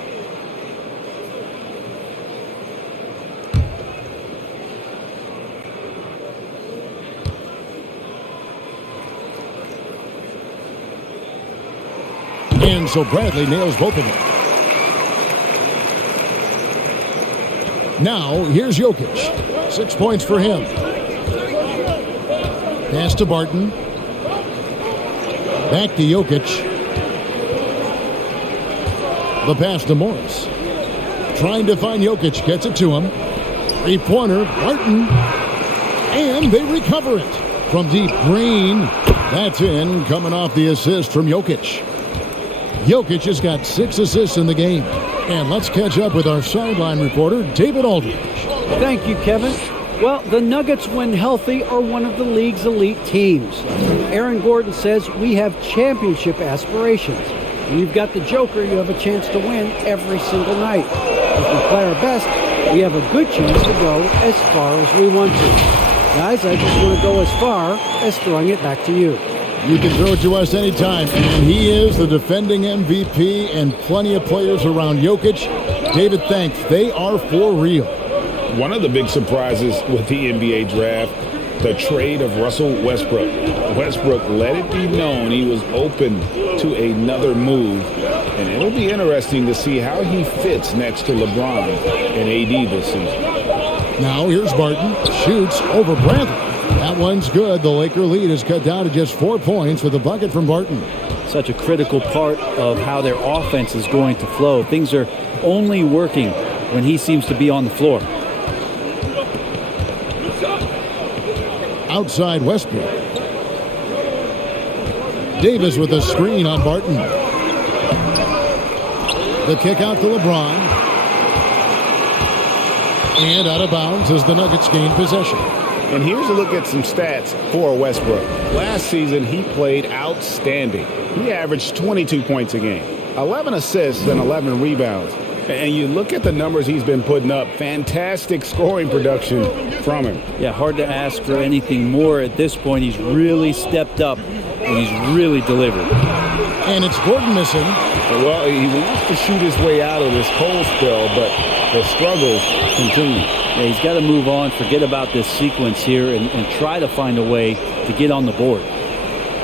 And so Bradley nails both of them. Now, here's Jokic. 6 points for him. Pass to Barton. Back to Jokic. The pass to Morris. Trying to find Jokic. Gets it to him. Three-pointer. Barton. And they recover it. From deep. Green. That's in. Coming off the assist from Jokic. Jokic has got 6 assists in the game. And let's catch up with our sideline reporter, David Aldridge. Thank you, Kevin. Well, the Nuggets, when healthy, are one of the league's elite teams. Aaron Gordon says we have championship aspirations. When you've got the Joker, you have a chance to win every single night. If we play our best, we have a good chance to go as far as we want to. Guys, I just want to go as far as throwing it back to you. You can throw it to us anytime, and he is the defending MVP and plenty of players around Jokic. David, thanks. They are for real. One of the big surprises with the NBA draft, the trade of Russell Westbrook. Westbrook let it be known he was open to another move, and it'll be interesting to see how he fits next to LeBron and AD this season. Now here's Barton. Shoots over Bradley. That one's good. The Laker lead is cut down to just 4 points with a bucket from Barton. Such a critical part of how their offense is going to flow. Things are only working when he seems to be on the floor. Outside Westbrook. Davis with a screen on Barton. The kick out to LeBron. And out of bounds as the Nuggets gain possession. And here's a look at some stats for Westbrook. Last season, he played outstanding. He averaged 22 points a game, 11 assists, and 11 rebounds. And you look at the numbers he's been putting up, fantastic scoring production from him. Yeah, hard to ask for anything more at this point. He's really stepped up, and he's really delivered. And it's Gordon missing. Well, he wants to shoot his way out of this cold spell, but the struggles continue. Yeah, he's got to move on, forget about this sequence here, and try to find a way to get on the board.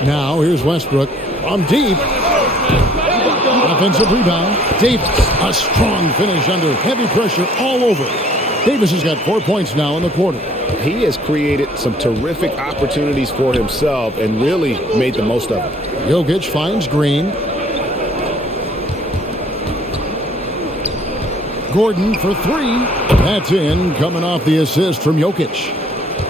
Now, here's Westbrook from deep. Offensive rebound. Davis, a strong finish under heavy pressure all over. Davis has got 4 points now in the quarter. He has created some terrific opportunities for himself and really made the most of it. Jokic finds Green. Gordon for 3. That's in, coming off the assist from Jokic.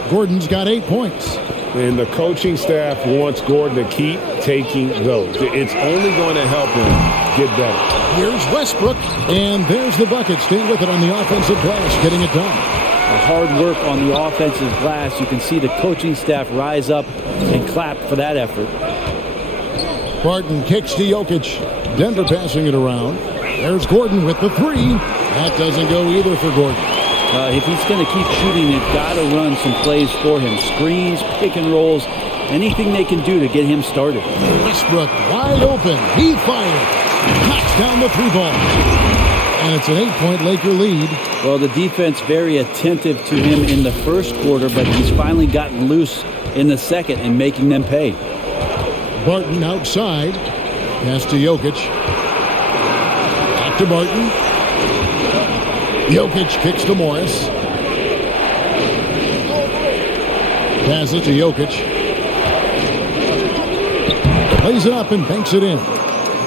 Gordon's got 8 points. And the coaching staff wants Gordon to keep taking those. It's only going to help him get better. Here's Westbrook, and there's the bucket. Staying with it on the offensive glass, getting it done. Hard work on the offensive glass. You can see the coaching staff rise up and clap for that effort. Barton kicks to Jokic. Denver passing it around. There's Gordon with the three. That doesn't go either for Gordon. If he's going to keep shooting, they've got to run some plays for him. Screens, pick and rolls, anything they can do to get him started. Westbrook wide open. He fires. Knocks down the three ball. And it's an 8-point Laker lead. Well, the defense very attentive to him in the first quarter, but he's finally gotten loose in the second and making them pay. Barton outside. Pass to Jokic. Back to Barton. Jokic kicks to Morris. Pass it to Jokic. Plays it up and banks it in.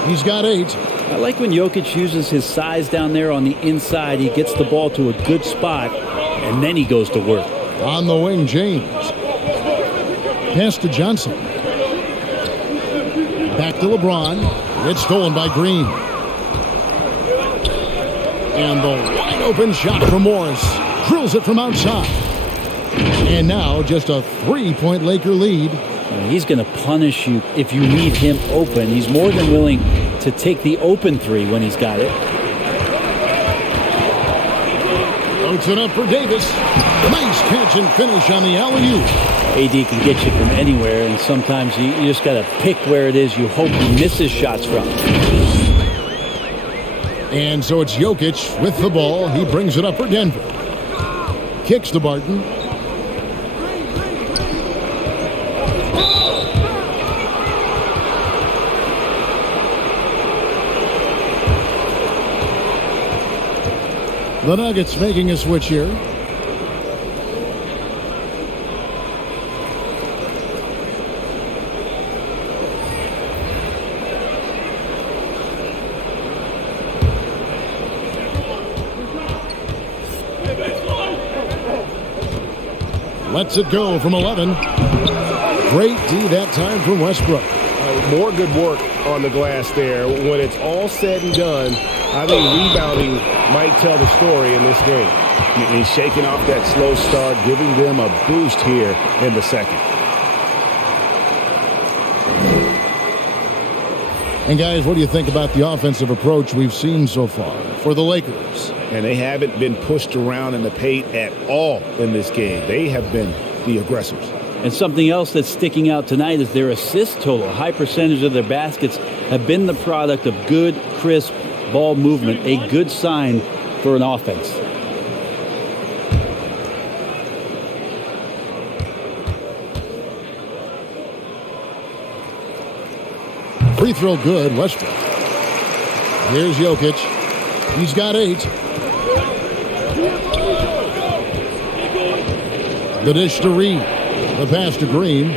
He's got 8. I like when Jokic uses his size down there on the inside. He gets the ball to a good spot, and then he goes to work. On the wing, James. Pass to Johnson. Back to LeBron. It's stolen by Green. And the wide open shot from Morris. Drills it from outside. And now just a 3-point Laker lead. He's going to punish you if you leave him open. He's more than willing to take the open three when he's got it. Floats it up for Davis. Nice catch and finish on the alley-oop. AD can get you from anywhere, and sometimes you just got to pick where it is you hope he misses shots from. And so it's Jokic with the ball. He brings it up for Denver. Kicks to Barton. The Nuggets making a switch here. Lets it go from 11. Great D that time from Westbrook. More good work on the glass there. When it's all said and done, I think rebounding might tell the story in this game. And he's shaking off that slow start, giving them a boost here in the second. And guys, what do you think about the offensive approach we've seen so far for the Lakers? And they haven't been pushed around in the paint at all in this game. They have been the aggressors. And something else that's sticking out tonight is their assist total. A high percentage of their baskets have been the product of good, crisp ball movement, a good sign for an offense. Free throw good, Westbrook. Here's Jokic. He's got 8. The dish to Reed. The pass to Green.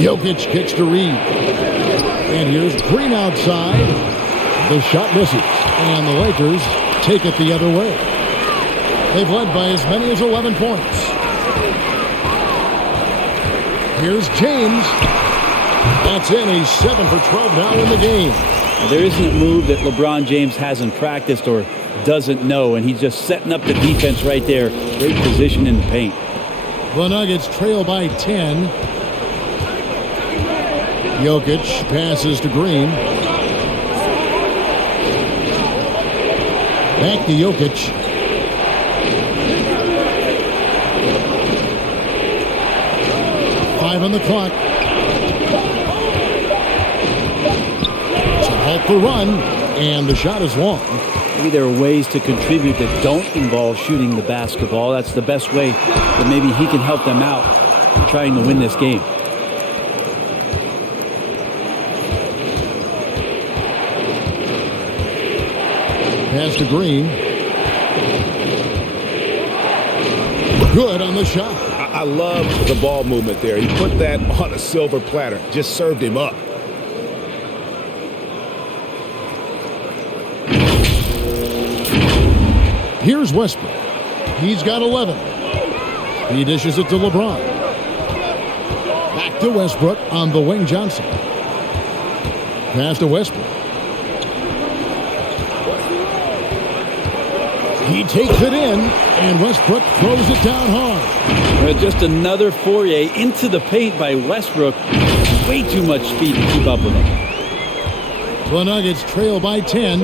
Jokic kicks to Reed. And here's Green outside. The shot misses. And the Lakers take it the other way. They've led by as many as 11 points. Here's James. That's in. He's 7 for 12 now in the game. There isn't a move that LeBron James hasn't practiced or doesn't know, and he's just setting up the defense right there. Great position in the paint. The Nuggets trail by 10. Jokic passes to Green. Back to Jokic. Five on the clock. To halt the run, and the shot is long. Maybe there are ways to contribute that don't involve shooting the basketball. That's the best way that maybe he can help them out in trying to win this game. Pass to Green. Good on the shot. I love the ball movement there. He put that on a silver platter. Just served him up. Here's Westbrook. He's got 11. He dishes it to LeBron. Back to Westbrook on the wing, Johnson. Pass to Westbrook. He takes it in, and Westbrook throws it down hard. Just another foray into the paint by Westbrook. way too much speed to keep up with him. The Nuggets trail by 10.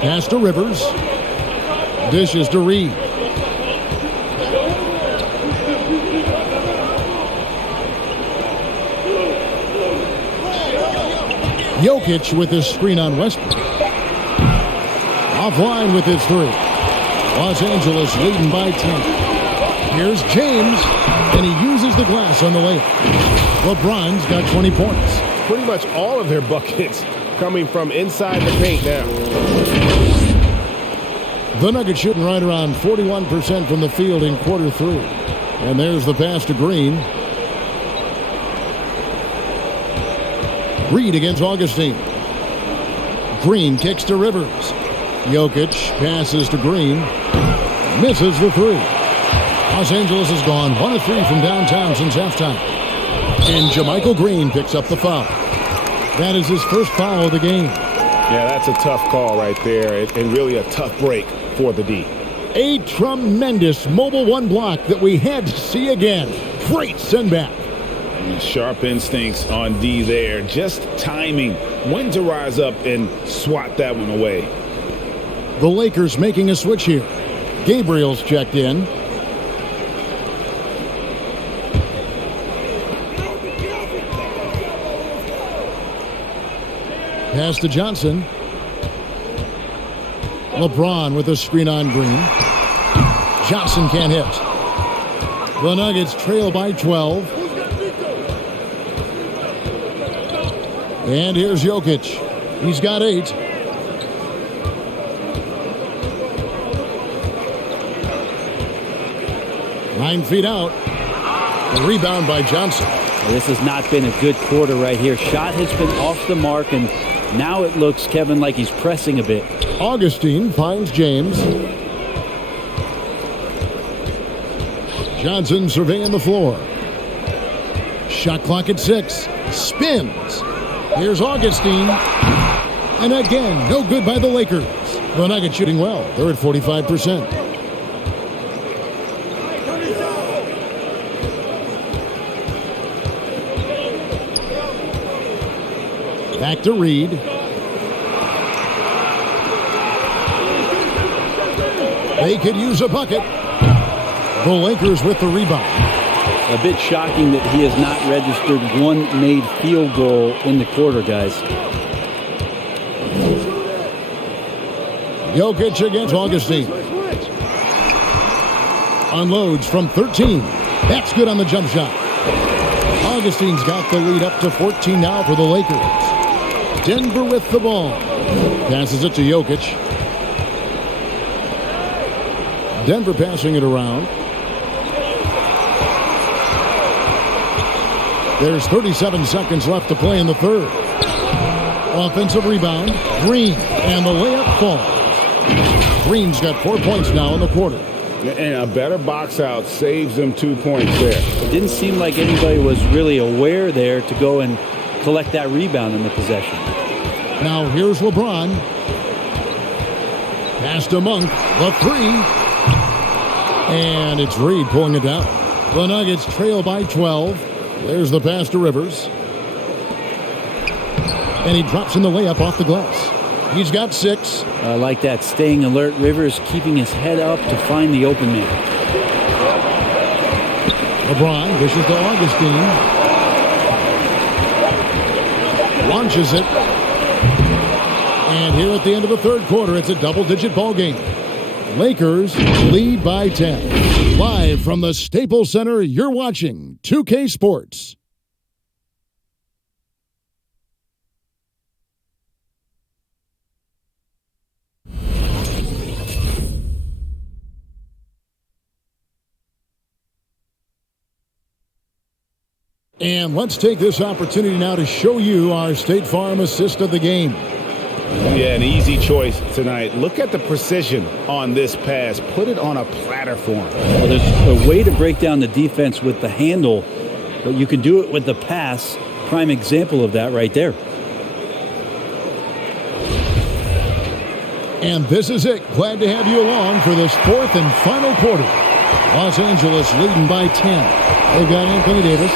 Pass to Rivers. Dishes to Reed. Jokic with his screen on Westbrook. Offline with his three. Los Angeles leading by 10. Here's James, and he uses the glass on the layup. LeBron's got 20 points. Pretty much all of their buckets coming from inside the paint now. The Nuggets shooting right around 41% from the field in quarter three. And there's the pass to Green. Reed against Augustine. Green kicks to Rivers. Jokic passes to Green. Misses the three. Los Angeles has gone 1 of 3 from downtown since halftime. And JaMychal Green picks up the foul. That is his first foul of the game. Yeah, that's a tough call right there, and really a tough break for the D. A tremendous mobile one block that we had to see again. Great send back. Sharp instincts on D there. Just timing when to rise up and swat that one away. The Lakers making a switch here. Gabriel's checked in. Pass to Johnson. LeBron with a screen on Green. Johnson can't hit. The Nuggets trail by 12. And here's Jokic. He's got 8. Nine feet out. A rebound by Johnson. This has not been a good quarter right here. Shot has been off the mark, and now it looks, Kevin, like he's pressing a bit. Augustine finds James. Johnson surveying the floor. Shot clock at 6. Spins. Here's Augustine. And again, no good by the Lakers. The Nuggets shooting well. They're at 45%. Back to Reed. They could use a bucket. The Lakers with the rebound. A bit shocking that he has not registered one made field goal in the quarter, guys. Jokic against Augustine. Unloads from 13. That's good on the jump shot. Augustine's got the lead up to 14 now for the Lakers. Denver with the ball. Passes it to Jokic. Denver passing it around. There's 37 seconds left to play in the third. Offensive rebound. Green. And the layup falls. Green's got 4 points now in the quarter. And a better box out saves them 2 points there. It didn't seem like anybody was really aware there to go and collect that rebound in the possession. Now here's LeBron. Pass to Monk. The three. And it's Reed pulling it down. The Nuggets trail by 12. There's the pass to Rivers. And he drops in the layup off the glass. He's got 6. I like that. Staying alert. Rivers keeping his head up to find the open man. LeBron dishes to Augustine. Launches it. And here at the end of the third quarter, it's a double-digit ball game. Lakers lead by 10. Live from the Staples Center, you're watching 2K Sports. And let's take this opportunity now to show you our State Farm assist of the game. Yeah, an easy choice tonight. Look at the precision on this pass. Put it on a platter for him. Well, there's a way to break down the defense with the handle, but you can do it with the pass. Prime example of that right there. And this is it. Glad to have you along for this fourth and final quarter. Los Angeles leading by 10. They've got Anthony Davis.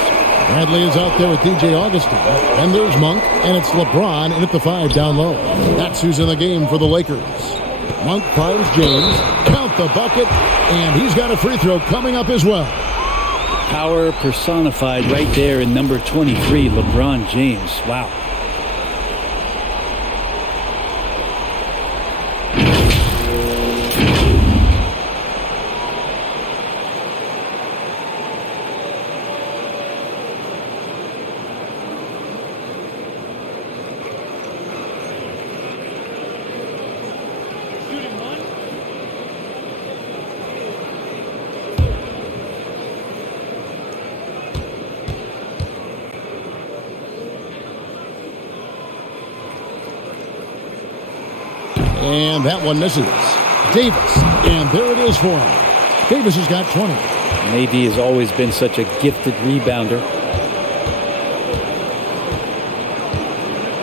Bradley is out there with DJ Augustin. And there's Monk, and it's LeBron in at the 5 down low. That's who's in the game for the Lakers. Monk fires James. Count the bucket, and he's got a free throw coming up as well. Power personified right there in number 23, LeBron James. Wow. And that one misses. Davis, and there it is for him. Davis has got 20. And AD has always been such a gifted rebounder.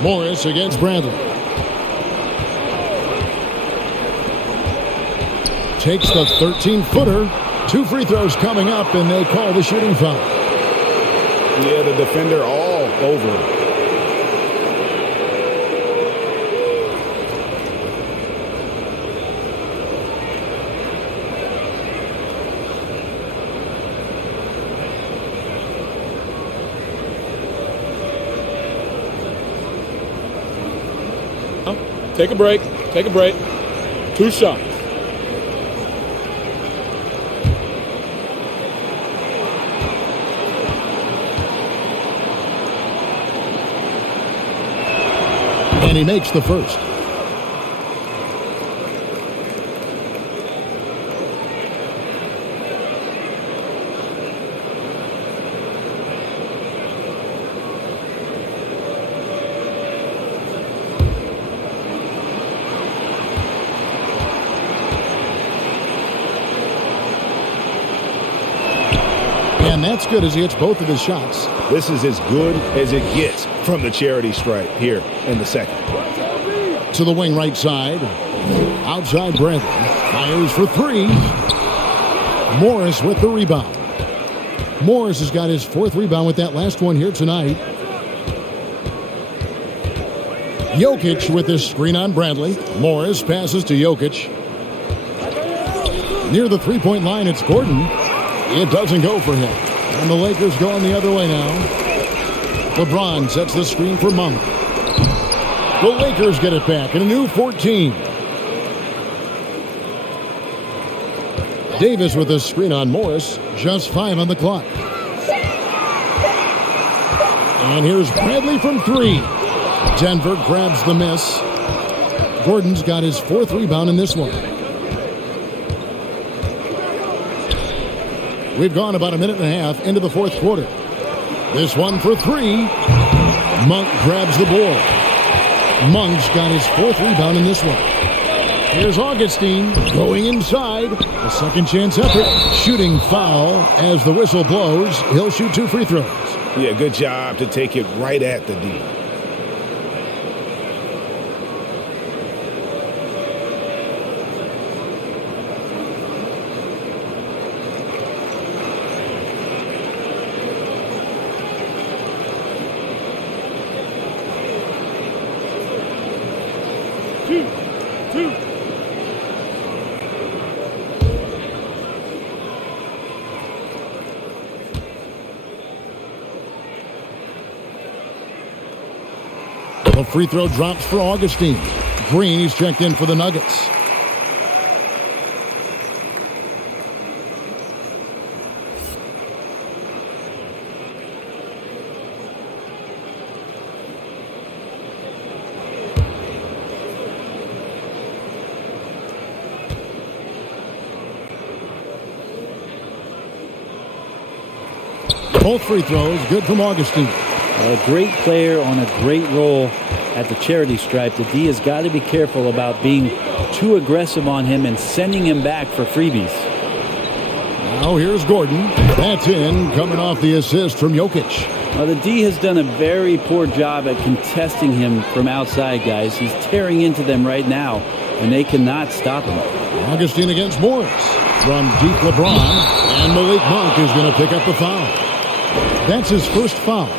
Morris against Bradley. Takes the 13-footer. 2 free throws coming up, and they call the shooting foul. Yeah, the defender all over him. Take a break. Take a break. 2 shots. And he makes the first. And that's good as he hits both of his shots. This is as good as it gets from the charity stripe here in the second. To the wing right side. Outside Bradley. Fires for 3. Morris with the rebound. Morris has got his 4th rebound with that last one here tonight. Jokic with his screen on Bradley. Morris passes to Jokic. Near the 3-point line, it's Gordon. It doesn't go for him. And the Lakers going the other way now. LeBron sets the screen for Monk. The Lakers get it back in a new 14. Davis with a screen on Morris. Just 5 on the clock. And here's Bradley from 3. Denver grabs the miss. Gordon's got his 4th rebound in this one. We've gone about a minute and a half into the 4th quarter. This one for 3. Monk grabs the board. Monk's got his 4th rebound in this one. Here's Augustine going inside. A second chance effort. Shooting foul as the whistle blows. He'll shoot 2 free throws. Yeah, good job to take it right at the D. The free throw drops for Augustine. Green, he's checked in for the Nuggets. Both free throws good from Augustine. A great player on a great role at the charity stripe. The D has got to be careful about being too aggressive on him and sending him back for freebies. Now here's Gordon. That's in, coming off the assist from Jokic. Now the D has done a very poor job at contesting him from outside, guys. He's tearing into them right now, and they cannot stop him. Augustine against Morris. From deep LeBron, and Malik Monk is going to pick up the foul. That's his first foul.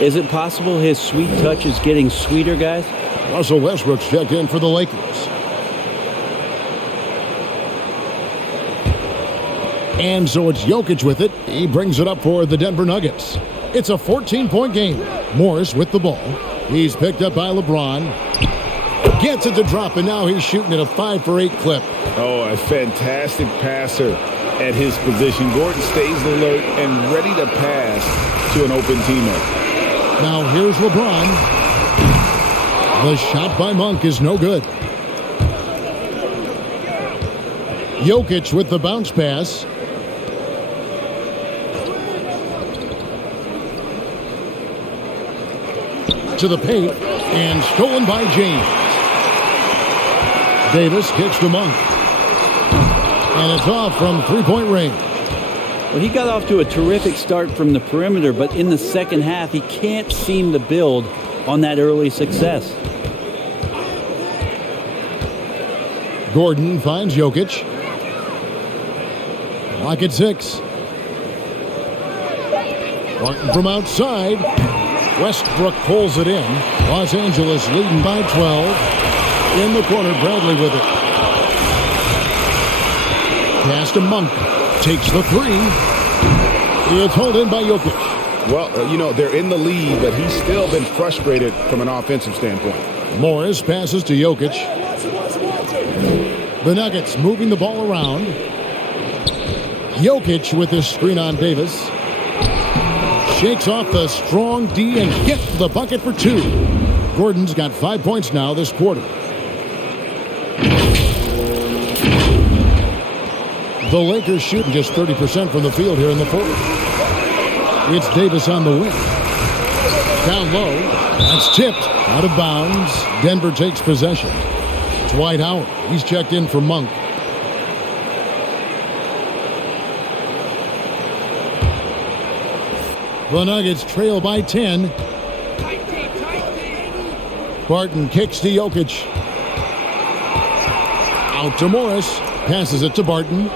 Is it possible his sweet touch is getting sweeter, guys? Russell Westbrook's checked in for the Lakers. And so it's Jokic with it. He brings it up for the Denver Nuggets. It's a 14-point game. Morris with the ball. He's picked up by LeBron. Gets it to drop, and now he's shooting at a 5-for-8 clip. Oh, a fantastic passer at his position. Gordon stays alert and ready to pass to an open teammate. Now here's LeBron. The shot by Monk is no good. Jokic with the bounce pass. To the paint, and stolen by James. Davis kicks to Monk. And it's off from three-point range. Well, he got off to a terrific start from the perimeter, but in the second half, he can't seem to build on that early success. Gordon finds Jokic. Lock at 6. Martin from outside. Westbrook pulls it in. Los Angeles leading by 12. In the corner, Bradley with it. Pass to Monk. Takes the three. It's held in by Jokic. Well, you know, they're in the lead, but he's still been frustrated from an offensive standpoint. Morris passes to Jokic. The Nuggets moving the ball around. Jokic with his screen on Davis. Shakes off the strong D and gets the bucket for 2. Gordon's got 5 points now this quarter. The Lakers shooting just 30% from the field here in the fourth. It's Davis on the wing. Down low. That's tipped. Out of bounds. Denver takes possession. It's Dwight Howard. He's checked in for Monk. The Nuggets trail by 10. Barton kicks to Jokic. Out to Morris. Passes it to Barton.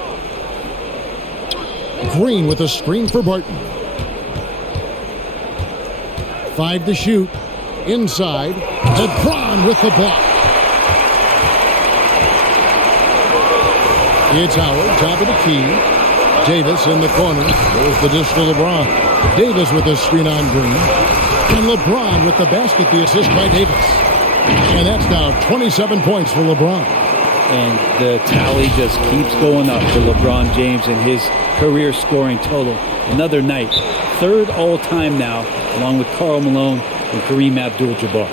Green with a screen for Barton. 5 to shoot. Inside. LeBron with the block. It's Howard, top of the key. Davis in the corner. There's the dish to LeBron. Davis with a screen on Green. And LeBron with the basket, the assist by Davis. And that's now 27 points for LeBron. And the tally just keeps going up for LeBron James and his career scoring total. Another night. 3rd all-time now, along with Karl Malone and Kareem Abdul-Jabbar.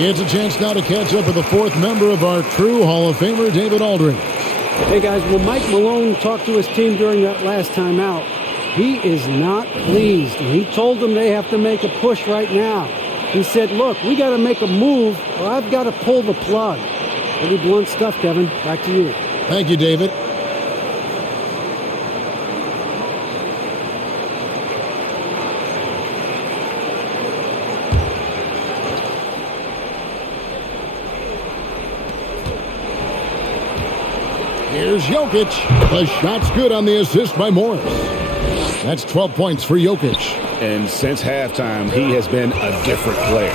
It's a chance now to catch up with the 4th member of our true Hall of Famer, David Aldridge. Hey, guys, well, Mike Malone talked to his team during that last time out. He is not pleased, and he told them they have to make a push right now. He said, look, we got to make a move, or I've got to pull the plug. Pretty blunt stuff, Kevin. Back to you. Thank you, David. Here's Jokic. The shot's good on the assist by Morris. That's 12 points for Jokic. And since halftime, he has been a different player.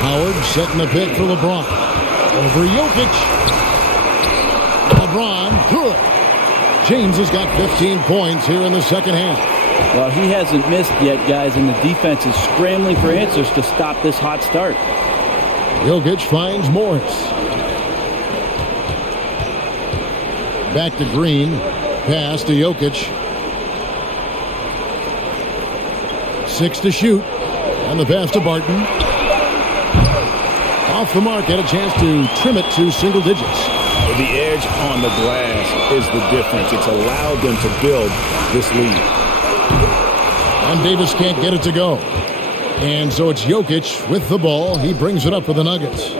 Howard setting the pick for LeBron. Over Jokic. LeBron, good. James has got 15 points here in the second half. Well, he hasn't missed yet, guys, and the defense is scrambling for answers to stop this hot start. Jokic finds Morris. Back to Green. Pass to Jokic. 6 to shoot. And the pass to Barton. Off the mark, had a chance to trim it to single digits. The edge on the glass is the difference. It's allowed them to build this lead. And Davis can't get it to go. And so it's Jokic with the ball. He brings it up for the Nuggets.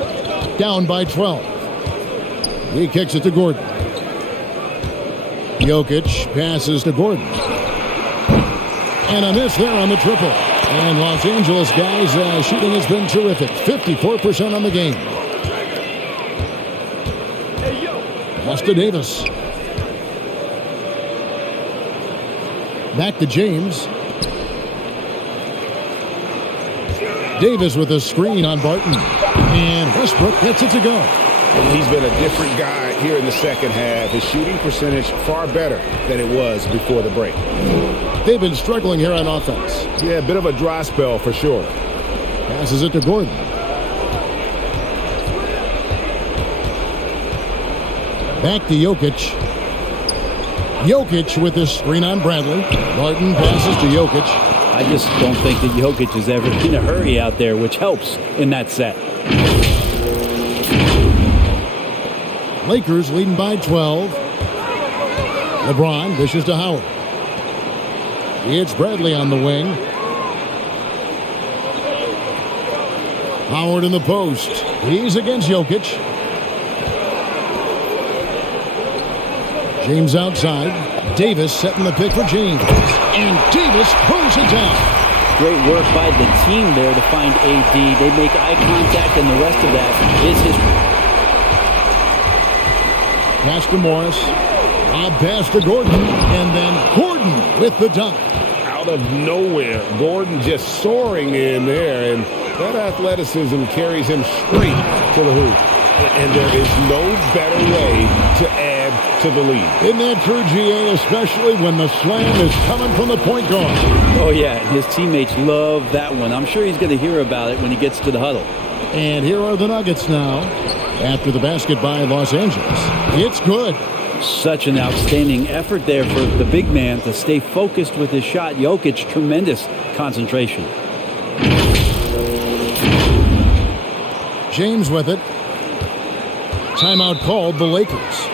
Down by 12. He kicks it to Gordon. Jokic passes to Gordon. And a miss there on the triple. And Los Angeles guys, shooting has been terrific. 54% on the game. Pass to Davis. Back to James. Davis with a screen on Barton. And Westbrook gets it to go. He's been a different guy here in the second half. His shooting percentage far better than it was before the break. They've been struggling here on offense. Yeah, a bit of a dry spell for sure. Passes it to Gordon. Back to Jokic. Jokic with the screen on Bradley. Barton passes to Jokic. I just don't think that Jokic is ever in a hurry out there, which helps in that set. Lakers leading by 12. LeBron dishes to Howard. It's Bradley on the wing. Howard in the post. He's against Jokic. James outside. Davis setting the pick for James. And Davis throws it down. Great work by the team there to find AD. They make eye contact, and the rest of that is history. Pass to Morris. A pass to Gordon. And then Gordon with the dunk. Out of nowhere, Gordon just soaring in there, and that athleticism carries him straight to the hoop. And there is no better way to add to the lead. Isn't that true, GA, especially when the slam is coming from the point guard? Oh, yeah, his teammates love that one. I'm sure he's going to hear about it when he gets to the huddle. And here are the Nuggets now after the basket by Los Angeles. It's good. Such an outstanding effort there for the big man to stay focused with his shot. Jokic, tremendous concentration. James with it. Timeout called the Lakers.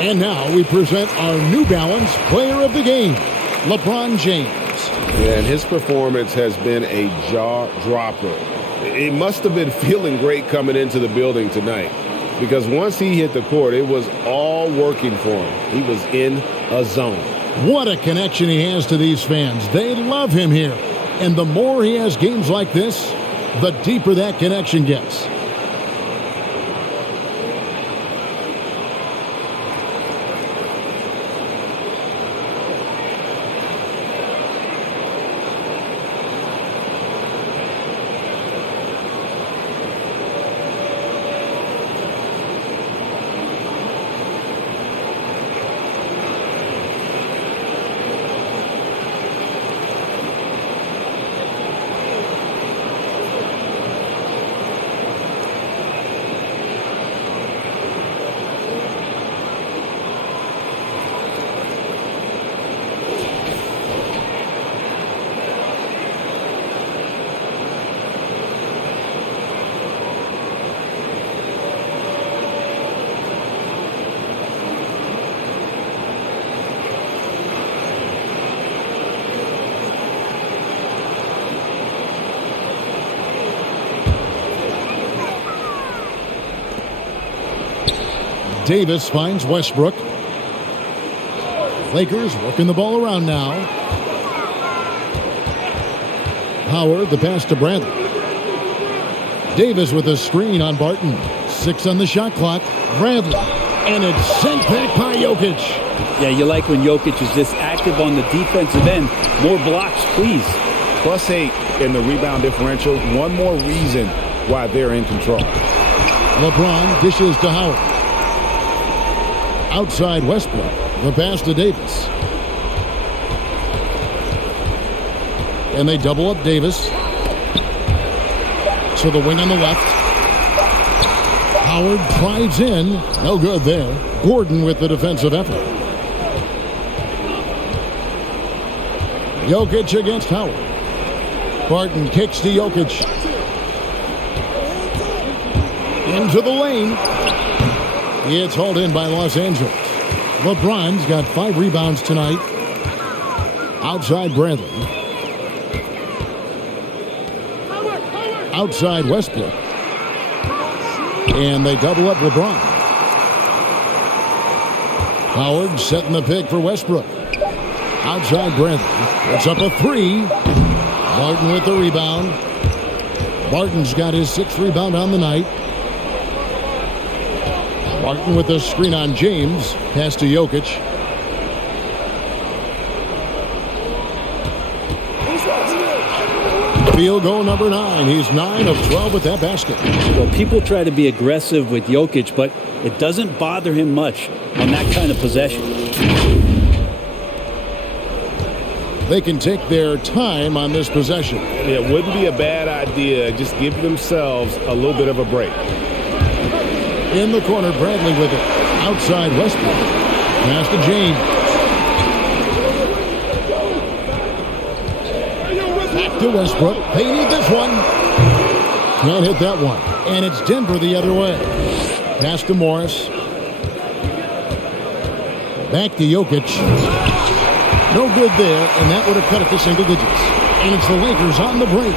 And now we present our New Balance Player of the Game, LeBron James. Yeah, and his performance has been a jaw dropper. It must have been feeling great coming into the building tonight, because once he hit the court, it was all working for him. He was in a zone. What a connection he has to these fans. They love him here. And the more he has games like this, the deeper that connection gets. Davis finds Westbrook. Lakers working the ball around now. Howard, the pass to Bradley. Davis with a screen on Barton. 6 on the shot clock. Bradley. And it's sent back by Jokic. Yeah, you like when Jokic is this active on the defensive end. More blocks, please. +8 in the rebound differential. One more reason why they're in control. LeBron dishes to Howard. Outside Westbrook. The pass to Davis. And they double up Davis. To the wing on the left. Howard drives in. No good there. Gordon with the defensive effort. Jokic against Howard. Barton kicks to Jokic. Into the lane. It's hauled in by Los Angeles. LeBron's got 5 rebounds tonight. Outside Bradley. Outside Westbrook. And they double up LeBron. Howard setting the pick for Westbrook. Outside Bradley. It's up a 3. Barton with the rebound. Barton's got his 6th rebound on the night. Barton with a screen on James. Pass to Jokic. Field goal number 9. He's 9 of 12 with that basket. Well, people try to be aggressive with Jokic, but it doesn't bother him much on that kind of possession. They can take their time on this possession. It wouldn't be a bad idea. Just give themselves a little bit of a break. In the corner, Bradley with it. Outside Westbrook. Pass to James. Back to Westbrook. They need this one. Can't hit that one. And it's Denver the other way. Pass to Morris. Back to Jokic. No good there, and that would have cut it to single digits. And it's the Lakers on the break.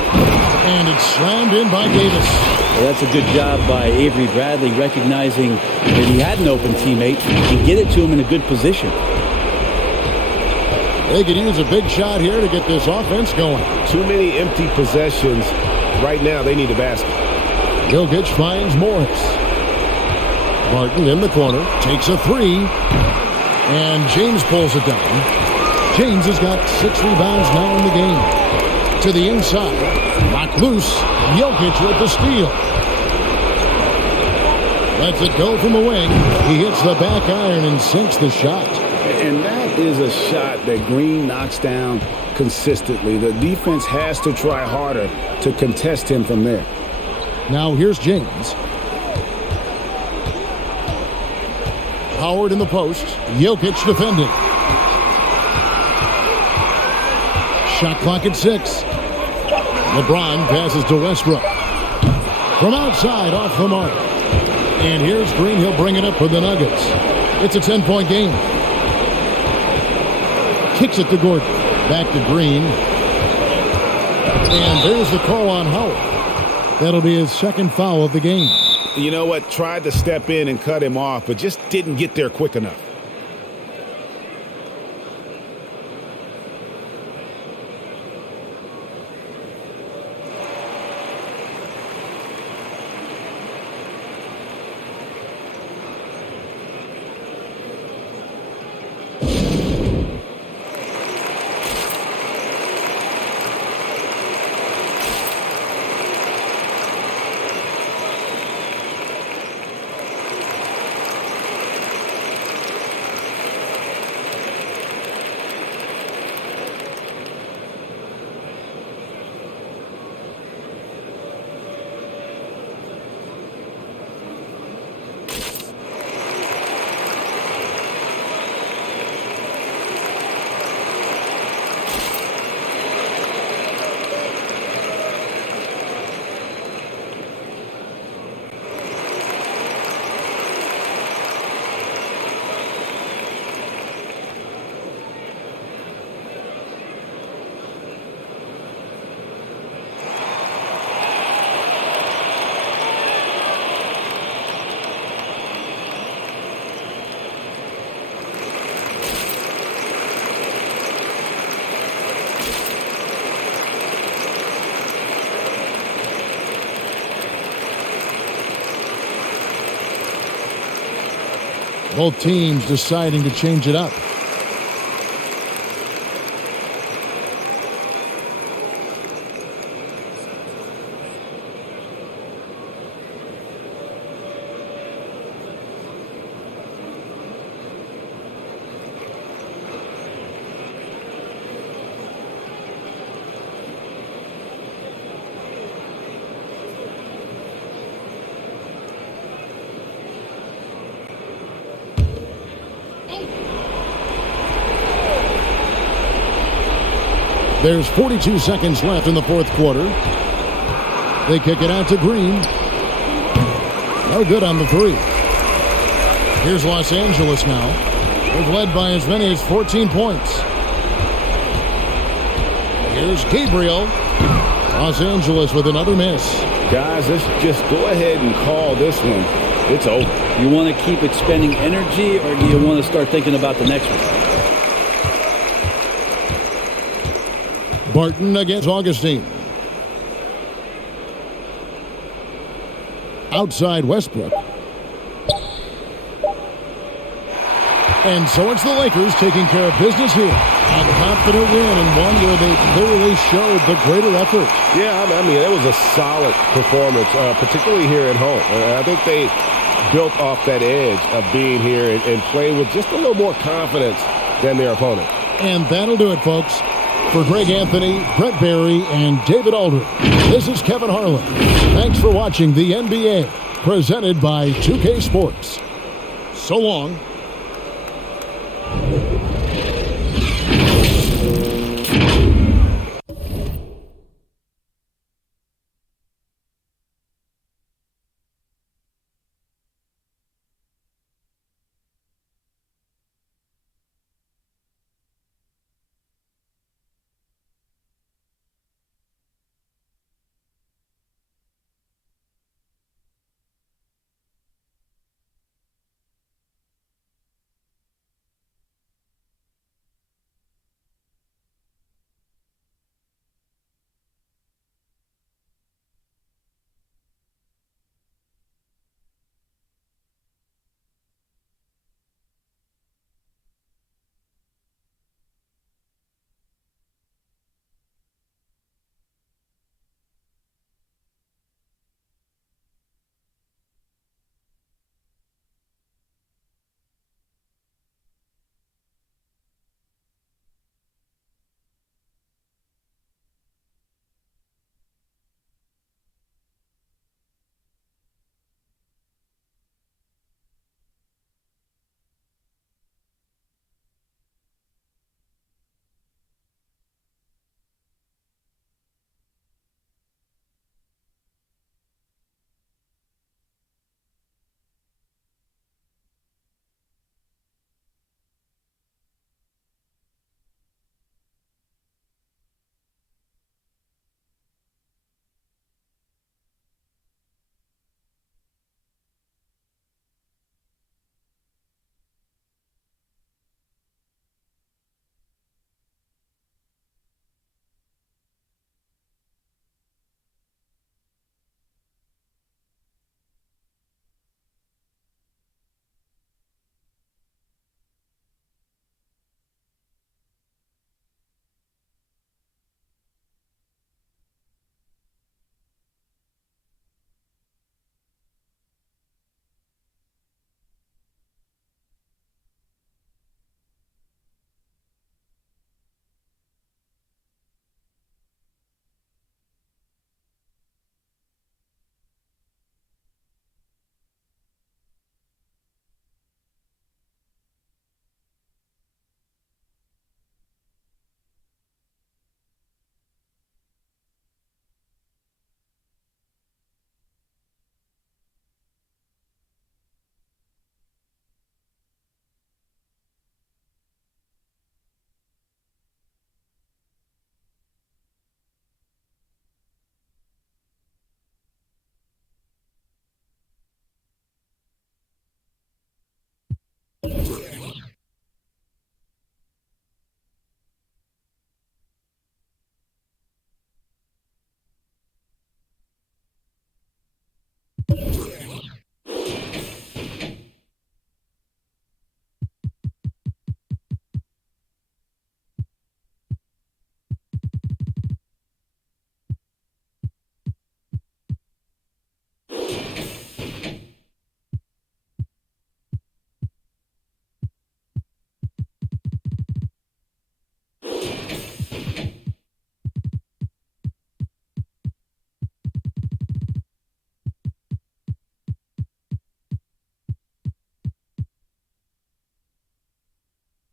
And it's slammed in by Davis. Well, that's a good job by Avery Bradley, recognizing that he had an open teammate and get it to him in a good position. They could use a big shot here to get this offense going. Too many empty possessions. Right now, they need a basket. Jokic finds Morris. Barton in the corner, takes a 3. And James pulls it down. James has got 6 rebounds now in the game. To the inside. Locked loose. Jokic with the steal. Lets it go from the wing. He hits the back iron and sinks the shot. And that is a shot that Green knocks down consistently. The defense has to try harder to contest him from there. Now here's James. Howard in the post. Jokic defending. Shot clock at 6. LeBron passes to Westbrook. From outside, off the mark. And here's Green. He'll bring it up for the Nuggets. It's a 10-point game. Kicks it to Gordon. Back to Green. And there's the call on Howard. That'll be his second foul of the game. You know what? Tried to step in and cut him off, but just didn't get there quick enough. Both teams deciding to change it up. There's 42 seconds left in the fourth quarter. They kick it out to Green. No good on the three. Here's Los Angeles now. They've led by as many as 14 points. Here's Gabriel. Los Angeles with another miss. Guys, let's just go ahead and call this one. It's over. You want to keep expending energy, or do you want to start thinking about the next one? Barton against Augustine. Outside Westbrook. And so it's the Lakers taking care of business here. A confident win, and one where they clearly showed the greater effort. Yeah, I mean, it was a solid performance, particularly here at home. I think they built off that edge of being here and played with just a little more confidence than their opponent. And that'll do it, folks. For Greg Anthony, Brett Barry, and David Aldridge, this is Kevin Harlan. Thanks for watching the NBA, presented by 2K Sports. So long.